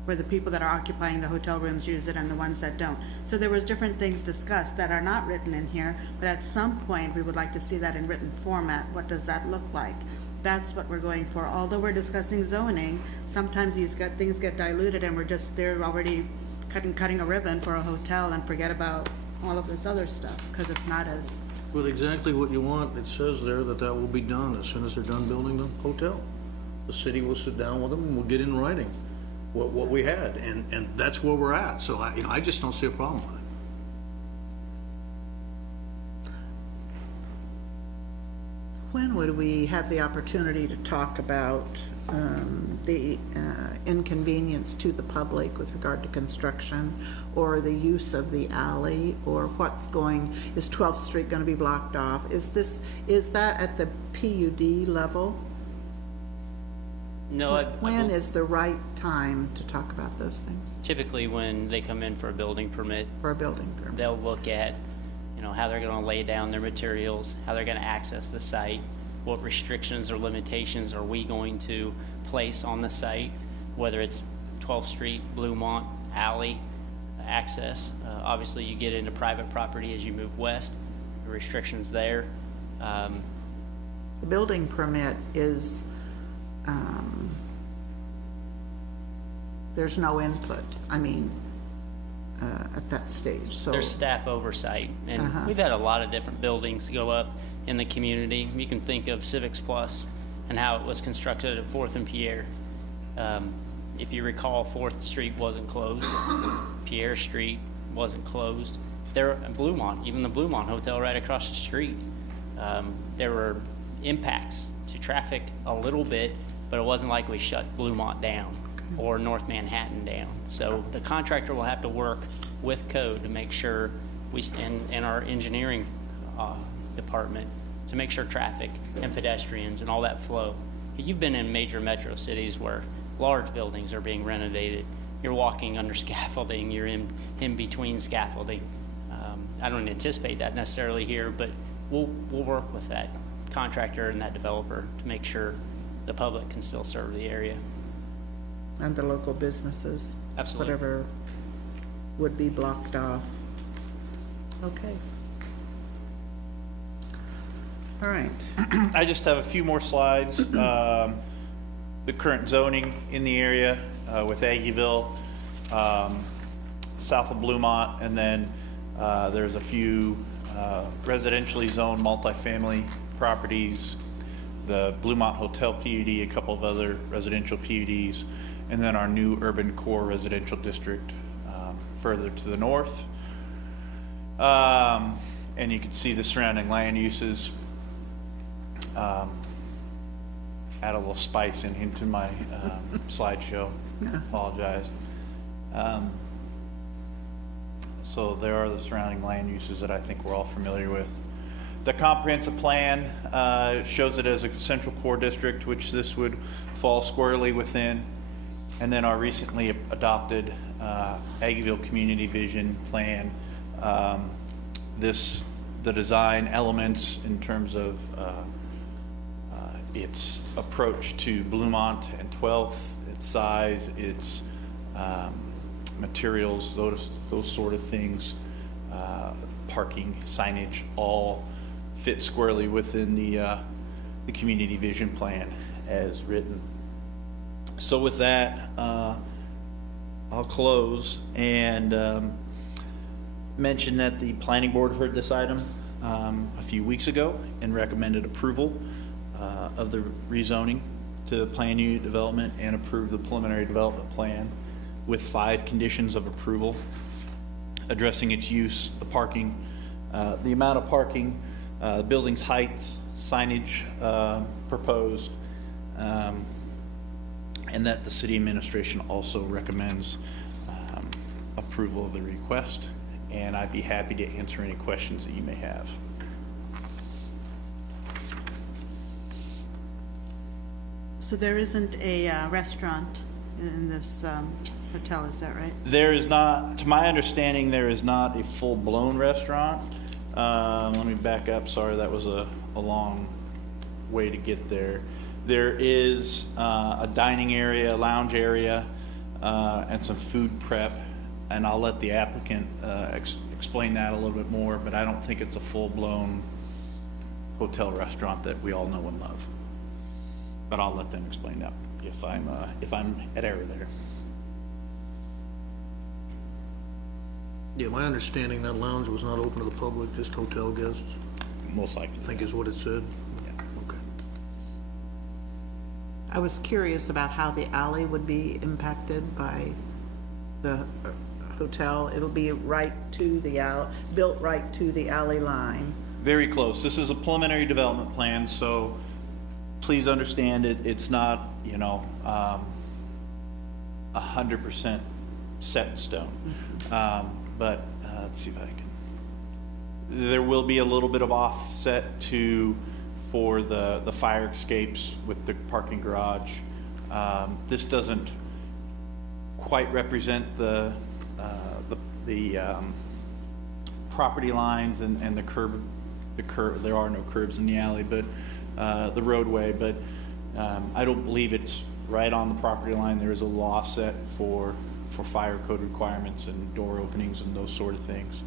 where the people that are occupying the hotel rooms use it and the ones that don't. So there was different things discussed that are not written in here, but at some point, we would like to see that in written format. What does that look like? That's what we're going for. Although we're discussing zoning, sometimes things get diluted and they're already cutting a ribbon for a hotel and forget about all of this other stuff, because it's not as, With exactly what you want, it says there that that will be done as soon as they're done building the hotel. The city will sit down with them and we'll get in writing what we had, and that's where we're at. So I just don't see a problem with it. When would we have the opportunity to talk about the inconvenience to the public with regard to construction, or the use of the alley, or is 12th Street going to be blocked off? Is that at the PUD level? No, When is the right time to talk about those things typically when they come in for a building permit, for a building permit? they'll look at, how they're going to lay down their materials, how they're going to access the site, what restrictions or limitations are we going to place on the site, whether it's 12th Street, Bluemont, alley access. Obviously, you get into private property as you move west, the restrictions there. The building permit is, there's no input, at that stage, so. There's staff oversight, and we've had a lot of different buildings go up in the community. You can think of Civics Plus and how it was constructed at 4th and Pierre. If you recall, 4th Street wasn't closed, Pierre Street wasn't closed. There, Bluemont, even the Bluemont Hotel right across the street, there were impacts to traffic a little bit, but it wasn't like we shut Bluemont down or North Manhattan down. So the contractor will have to work with code to make sure and our engineering department to make sure traffic and pedestrians and all that flow. You've been in major metro cities where large buildings are being renovated. You're walking under scaffolding, you're in between scaffolding. I don't anticipate that necessarily here, but we'll work with that contractor and that developer to make sure the public can still serve the area. And the local businesses. Absolutely. Whatever would be blocked off. Okay. All right. I just have a few more slides. The current zoning in the area with Aggieville, south of Bluemont, and then there's a few residentially zoned multifamily properties, the Bluemont Hotel PUD, a couple of other residential PUDs, and then our new urban core residential district further to the north. And you can see the surrounding land uses. Add a little spice into my slideshow. Apologize. So there are the surrounding land uses that I think we're all familiar with. The comprehensive plan shows it as a central core district, which this would fall squarely within. And then our recently adopted Aggieville Community Vision Plan. The design elements in terms of its approach to Bluemont and 12th, its size, its materials, those sort of things, parking, signage, all fit squarely within the community vision plan as written. So with that, I'll close and mention that the planning board heard this item a few weeks ago and recommended approval of the rezoning to plan unit development and approve the preliminary development plan with 5 conditions of approval addressing its use, the parking, the amount of parking, the building's height, signage proposed, and that the city administration also recommends approval of the request. And I'd be happy to answer any questions that you may have. so there isn't a restaurant in this hotel, is that right? There is not, to my understanding, there is not a full-blown restaurant. Let me back up, sorry, that was a long way to get there. There is a dining area, a lounge area, and some food prep, and I'll let the applicant explain that a little bit more, but I don't think it's a full-blown hotel restaurant that we all know and love. but I'll let them explain that if I'm at error there. Yeah, my understanding that lounge was not open to the public, just hotel guests, Most likely. I think is what it said. Okay. I was curious about how the alley would be impacted by the hotel. It'll be right to the built right to the alley line. Very close. This is a preliminary development plan, so please understand it's not, 100% set in stone. But let's see if I can. There will be a little bit of offset for the fire escapes with the parking garage. This doesn't quite represent the property lines and the curb. There are no curbs in the alley, but the roadway. But I don't believe it's right on the property line. There is a little offset for fire code requirements and door openings and those sort of things.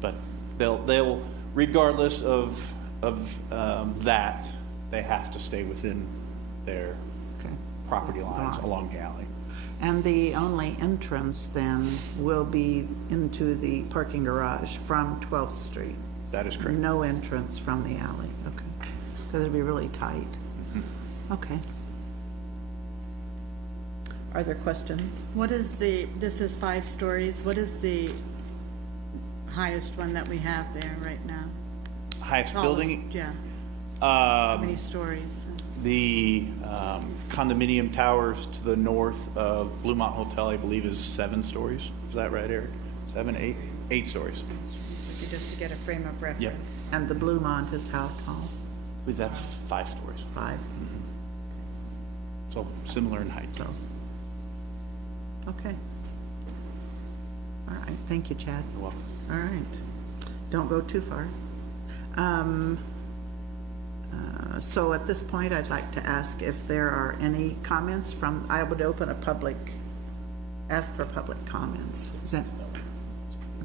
But they'll regardless of that, they have to stay within their property lines along the alley. And the only entrance then will be into the parking garage from 12th Street. That is correct. No entrance from the alley, okay. Because it'll be really tight. Okay. Are there questions? What is this is 5 stories, what is the highest one that we have there right now? Highest Tallest, building? Yeah, how many Um, stories? The condominium towers to the north of Bluemont Hotel, I believe, is 7 stories. Is that right, Eric? 7, 8? 8 stories. Just to get a frame of reference. And the Bluemont is how tall? I believe that's 5 stories. 5, So similar in height. so. Okay. All right, thank you, Chad. You're welcome. All right. Don't go too far. So at this point, I'd like to ask if there are any comments I would open ask for public comments. Is that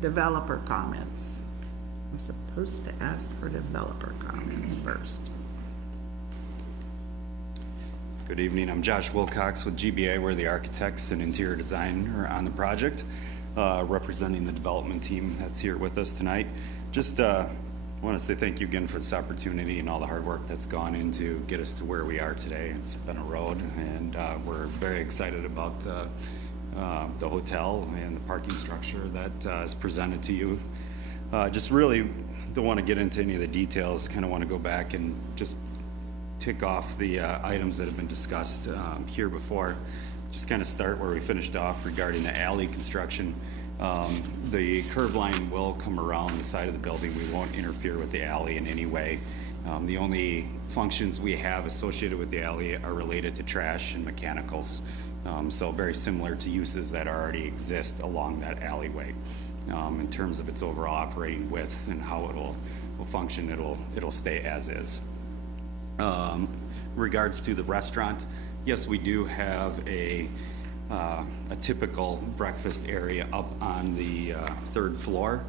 developer comments? I'm supposed to ask for developer comments first. Good evening, I'm Josh Wilcox with GBA. We're the architects and interior designer on the project, representing the development team that's here with us tonight. Just want to say thank you again for this opportunity and all the hard work that's gone into get us to where we are today. It's been a road, and we're very excited about the hotel and the parking structure that is presented to you. Just really don't want to get into any of the details, kind of want to go back and just tick off the items that have been discussed here before. Just kind of start where we finished off regarding the alley construction. The curb line will come around the side of the building. We won't interfere with the alley in any way. The only functions we have associated with the alley are related to trash and mechanicals. So very similar to uses that already exist along that alleyway. In terms of its overall operating width and how it'll function, it'll stay as is. Regards to the restaurant, yes, we do have a typical breakfast area up on the 3rd floor.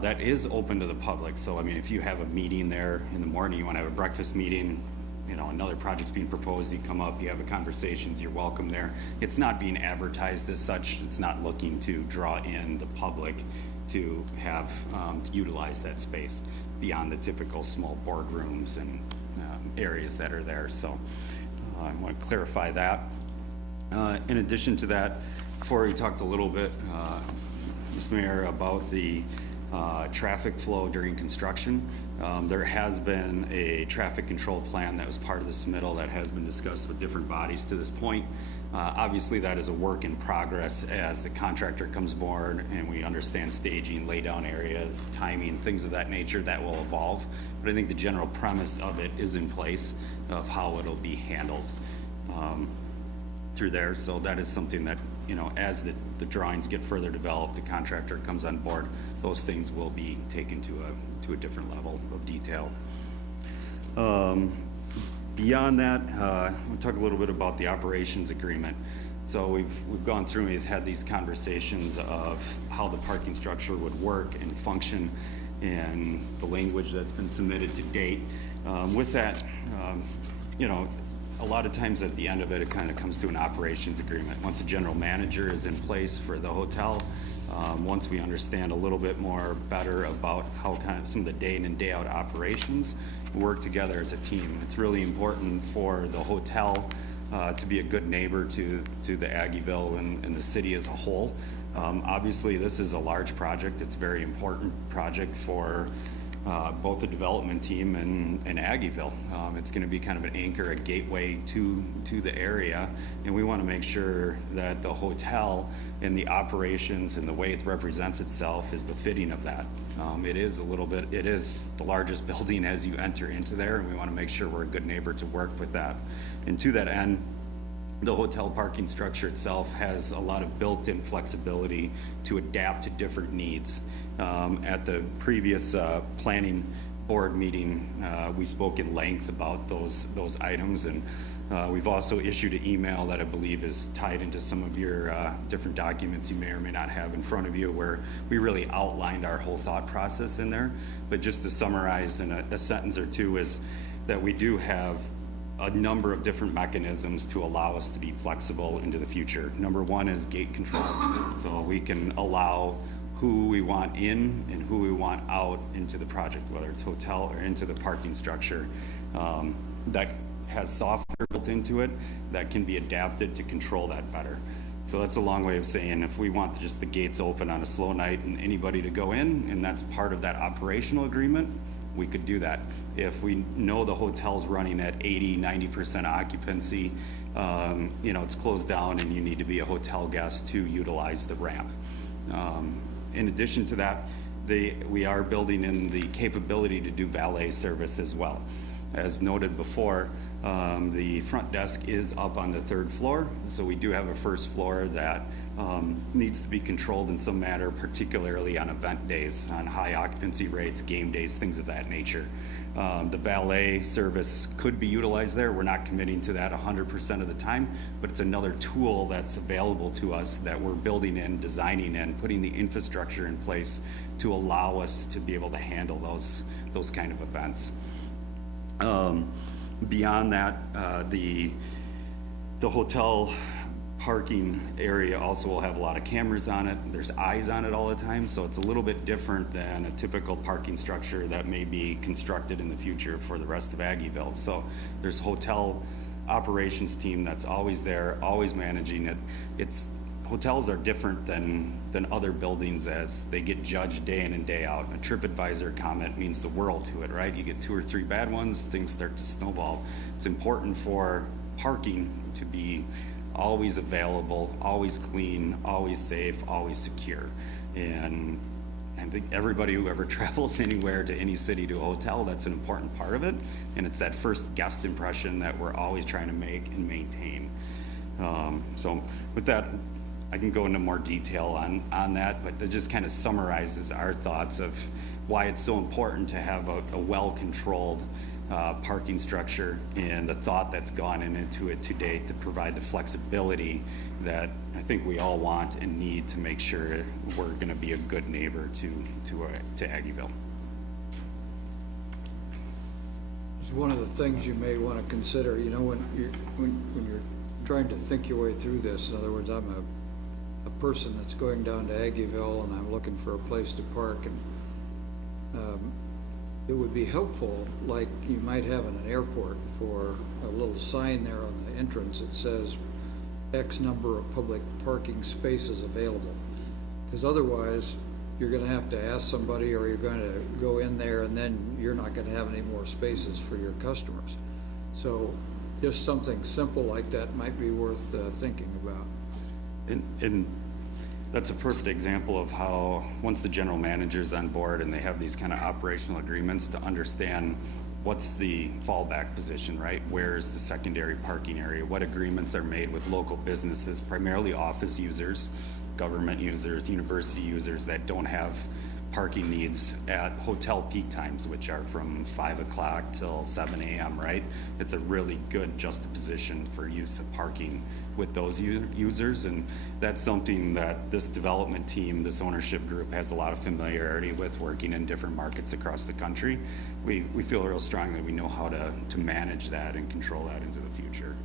That is open to the public. So, I mean, if you have a meeting there in the morning, you want to have a breakfast meeting, another project's being proposed, you come up, you have conversations, you're welcome there. It's not being advertised as such. It's not looking to draw in the public to have, to utilize that space beyond the typical small boardrooms and areas that are there. So I want to clarify that. In addition to that, before we talked a little bit, Ms. Mayor, about the traffic flow during construction. There has been a traffic control plan that was part of the submittal that has been discussed with different bodies to this point. Obviously, that is a work in progress as the contractor comes aboard and we understand staging, laydown areas, timing, things of that nature that will evolve. But I think the general premise of it is in place of how it'll be handled through there. So that is something that, as the drawings get further developed, the contractor comes on board, those things will be taken to a different level of detail. Beyond that, we'll talk a little bit about the operations agreement. So we've gone through and we've had these conversations of how the parking structure would work and function and the language that's been submitted to date. With that, a lot of times at the end of it, it kind of comes to an operations agreement. Once a general manager is in place for the hotel, once we understand a little bit more better about how kind of some of the day in and day out operations, work together as a team. It's really important for the hotel to be a good neighbor to the Aggieville and the city as a whole. Obviously, this is a large project. It's a very important project for both the development team and Aggieville. It's going to be kind of an anchor, a gateway to the area, and we want to make sure that the hotel and the operations and the way it represents itself is befitting of that. It is the largest building as you enter into there, and we want to make sure we're a good neighbor to work with that. And to that end, the hotel parking structure itself has a lot of built-in flexibility to adapt to different needs. At the previous planning board meeting, we spoke in length about those items, and we've also issued an email that I believe is tied into some of your different documents you may or may not have in front of you, where we really outlined our whole thought process in there. But just to summarize in a sentence or two is that we do have a number of different mechanisms to allow us to be flexible into the future. Number one is gate control. So we can allow who we want in and who we want out into the project, whether it's hotel or into the parking structure. That has software built into it that can be adapted to control that better. So that's a long way of saying if we want just the gates open on a slow night and anybody to go in, and that's part of that operational agreement, we could do that. If we know the hotel's running at 80-90% occupancy, it's closed down and you need to be a hotel guest to utilize the ramp. In addition to that, we are building in the capability to do valet service as well. As noted before, the front desk is up on the 3rd floor, so we do have a 1st floor that needs to be controlled in some manner, particularly on event days, on high occupancy rates, game days, things of that nature. The valet service could be utilized there. We're not committing to that 100% of the time, but it's another tool that's available to us that we're building in, designing in, putting the infrastructure in place to allow us to be able to handle those kind of events. Beyond that, the hotel parking area also will have a lot of cameras on it. There's eyes on it all the time, so it's a little bit different than a typical parking structure that may be constructed in the future for the rest of Aggieville. So there's a hotel operations team that's always there, always managing it. Hotels are different than other buildings as they get judged day in and day out. A TripAdvisor comment means the world to it, right? You get 2 or 3 bad ones, things start to snowball. It's important for parking to be always available, always clean, always safe, always secure. And I think everybody who ever travels anywhere to any city to a hotel, that's an important part of it. And it's that first guest impression that we're always trying to make and maintain. So with that, I can go into more detail on that, but it just kind of summarizes our thoughts of why it's so important to have a well-controlled parking structure and the thought that's gone into it to date to provide the flexibility that I think we all want and need to make sure we're going to be a good neighbor to Aggieville. It's one of the things you may want to consider, when you're trying to think your way through this. In other words, I'm a person that's going down to Aggieville and I'm looking for a place to park, and it would be helpful, like you might have in an airport, for a little sign there on the entrance that says X number of public parking spaces available. Because otherwise, you're going to have to ask somebody, or you're going to go in there and then you're not going to have any more spaces for your customers. So just something simple like that might be worth thinking about. And that's a perfect example of how once the general manager's on board and they have these kind of operational agreements to understand what's the fallback position, right? Where's the secondary parking area? What agreements are made with local businesses, primarily office users, government users, university users that don't have parking needs at hotel peak times, which are from 5 o'clock till 7 a.m., right? It's a really good juxtaposition for use of parking with those users, and that's something that this development team, this ownership group has a lot of familiarity with, working in different markets across the country. We feel real strongly we know how to manage that and control that into the future.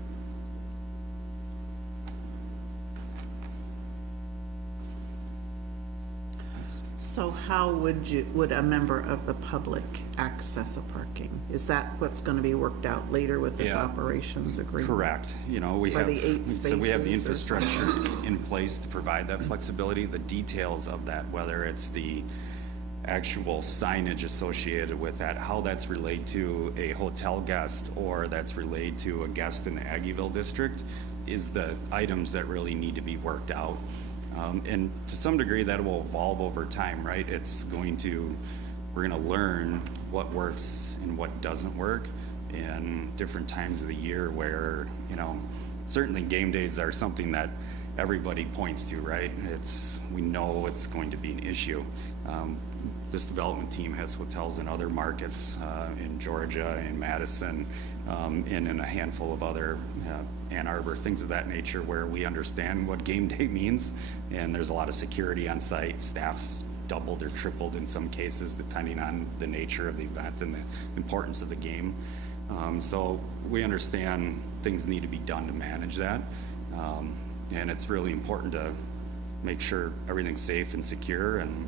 So how would a member of the public access a parking? Is that what's going to be worked out later with this Yeah. operations agreement? Correct. You know, we For have, the 8 so we have the spaces or something? infrastructure in place to provide that flexibility. The details of that, whether it's the actual signage associated with that, how that's relayed to a hotel guest or that's relayed to a guest in the Aggieville district, is the items that really need to be worked out. And to some degree, that will evolve over time, right? We're gonna learn what works and what doesn't work in different times of the year where, you know, certainly game days are something that everybody points to, right? We know it's going to be an issue. This development team has hotels in other markets, in Georgia, in Madison, and in a handful of other, Ann Arbor, things of that nature, where we understand what game day means, and there's a lot of security on site. Staff's doubled or tripled in some cases, depending on the nature of the event and the importance of the game. So we understand things need to be done to manage that, and it's really important to make sure everything's safe and secure and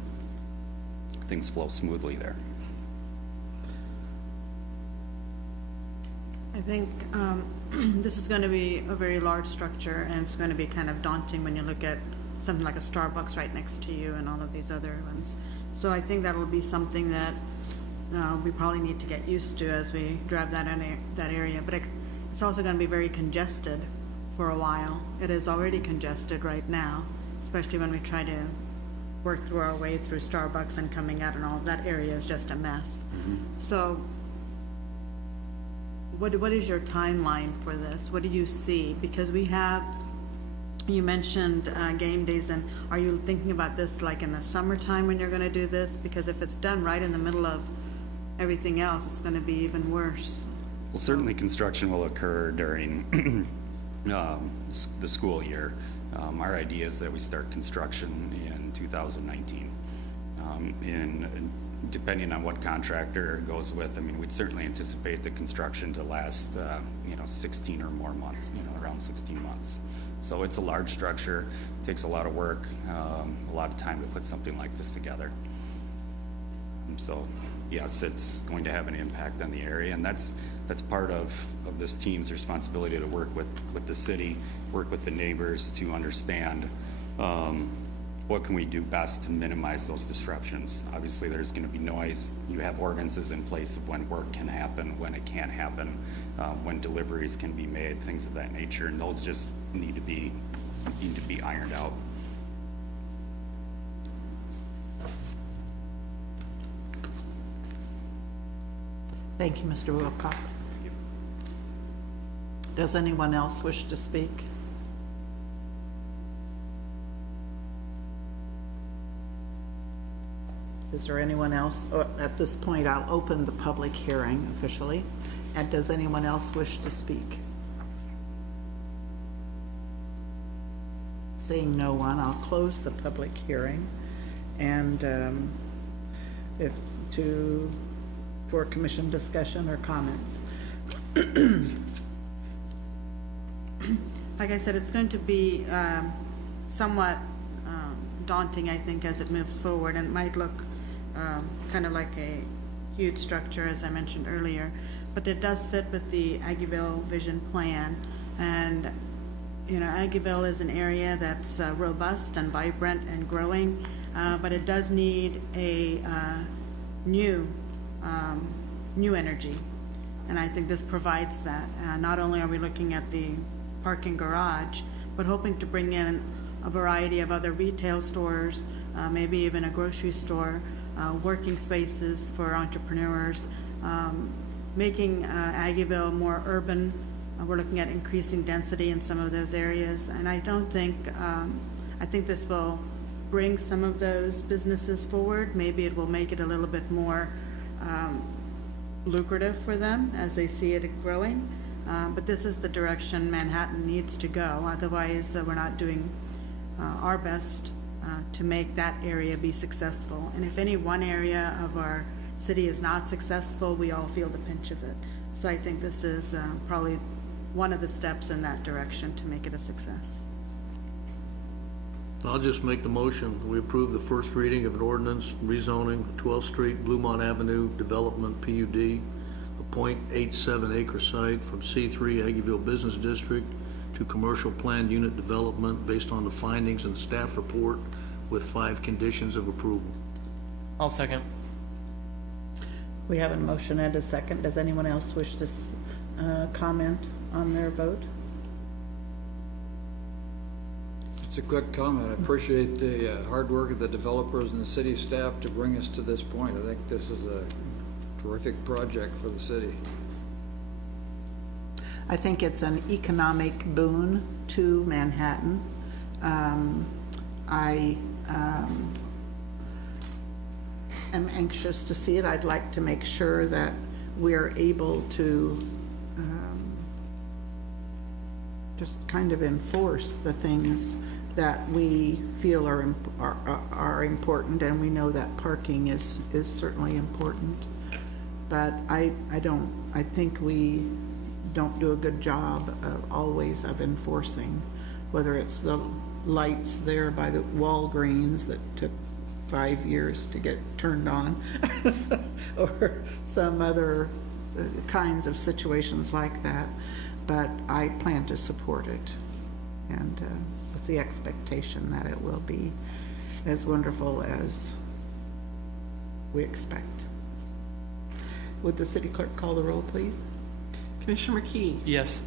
things flow smoothly there. I think this is going to be a very large structure, and it's going to be kind of daunting when you look at something like a Starbucks right next to you and all of these other ones. So I think that'll be something that we probably need to get used to as we drive that area. But it's also going to be very congested for a while. It is already congested right now, especially when we try to work through our way through Starbucks and coming out, and all that area is just a mess. So what is your timeline for this? What do you see? Because you mentioned game days, and are you thinking about this like in the summertime when you're gonna do this? Because if it's done right in the middle of everything else, it's gonna be even worse. Well, certainly construction will occur during the school year. Our idea is that we start construction in 2019. And depending on what contractor it goes with, I mean, we'd certainly anticipate the construction to last, 16 or more months, around 16 months. So it's a large structure, takes a lot of work, a lot of time to put something like this together. So yes, it's going to have an impact on the area, and that's part of this team's responsibility to work with the city, work with the neighbors to understand what can we do best to minimize those disruptions. Obviously, there's going to be noise. You have ordinances in place of when work can happen, when it can't happen, when deliveries can be made, things of that nature, and those just need to be ironed out. Thank you, Mr. Wilcox. Does anyone else wish to speak? Is there anyone else? At this point, I'll open the public hearing officially. And does anyone else wish to speak? Seeing no one, I'll close the public hearing. And for commission discussion or comments. Like I said, it's going to be somewhat daunting, I think, as it moves forward, and it might look kind of like a huge structure, as I mentioned earlier, but it does fit with the Aggieville Vision Plan. And Aggieville is an area that's robust and vibrant and growing, but it does need a new energy, and I think this provides that. Not only are we looking at the parking garage, but hoping to bring in a variety of other retail stores, maybe even a grocery store, working spaces for entrepreneurs, making Aggieville more urban. We're looking at increasing density in some of those areas, and I think this will bring some of those businesses forward. Maybe it will make it a little bit more lucrative for them as they see it growing. But this is the direction Manhattan needs to go. Otherwise, we're not doing our best to make that area be successful. And if any one area of our city is not successful, we all feel the pinch of it. So I think this is probably one of the steps in that direction to make it a success. I'll just make the motion. We approve the first reading of an ordinance rezoning 12th Street, Bluemont Avenue Development PUD, a .87 acre site from C3 Aggieville Business District to commercial planned unit development based on the findings and staff report with 5 conditions of approval. I'll second. We have a motion and a second. Does anyone else wish to comment on their vote? It's a quick comment. I appreciate the hard work of the developers and the city staff to bring us to this point. I think this is a terrific project for the city. I think it's an economic boon to Manhattan. I am anxious to see it. I'd like to make sure that we're able to just kind of enforce the things that we feel are important, and we know that parking is certainly important. But I think we don't do a good job always of enforcing, whether it's the lights there by the Walgreens that took 5 years to get turned on, or some other kinds of situations like that. But I plan to support it, and with the expectation that it will be as wonderful as we expect. Would the city clerk call the roll, please? Commissioner McKee? Yes.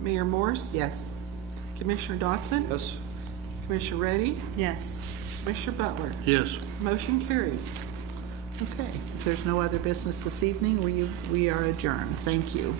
Mayor Morse? Yes. Commissioner Dotson? Yes? Commissioner Reddy? Yes. Commissioner Butler? Yes. Motion carries. Okay, if there's no other business this evening, we are adjourned. Thank you.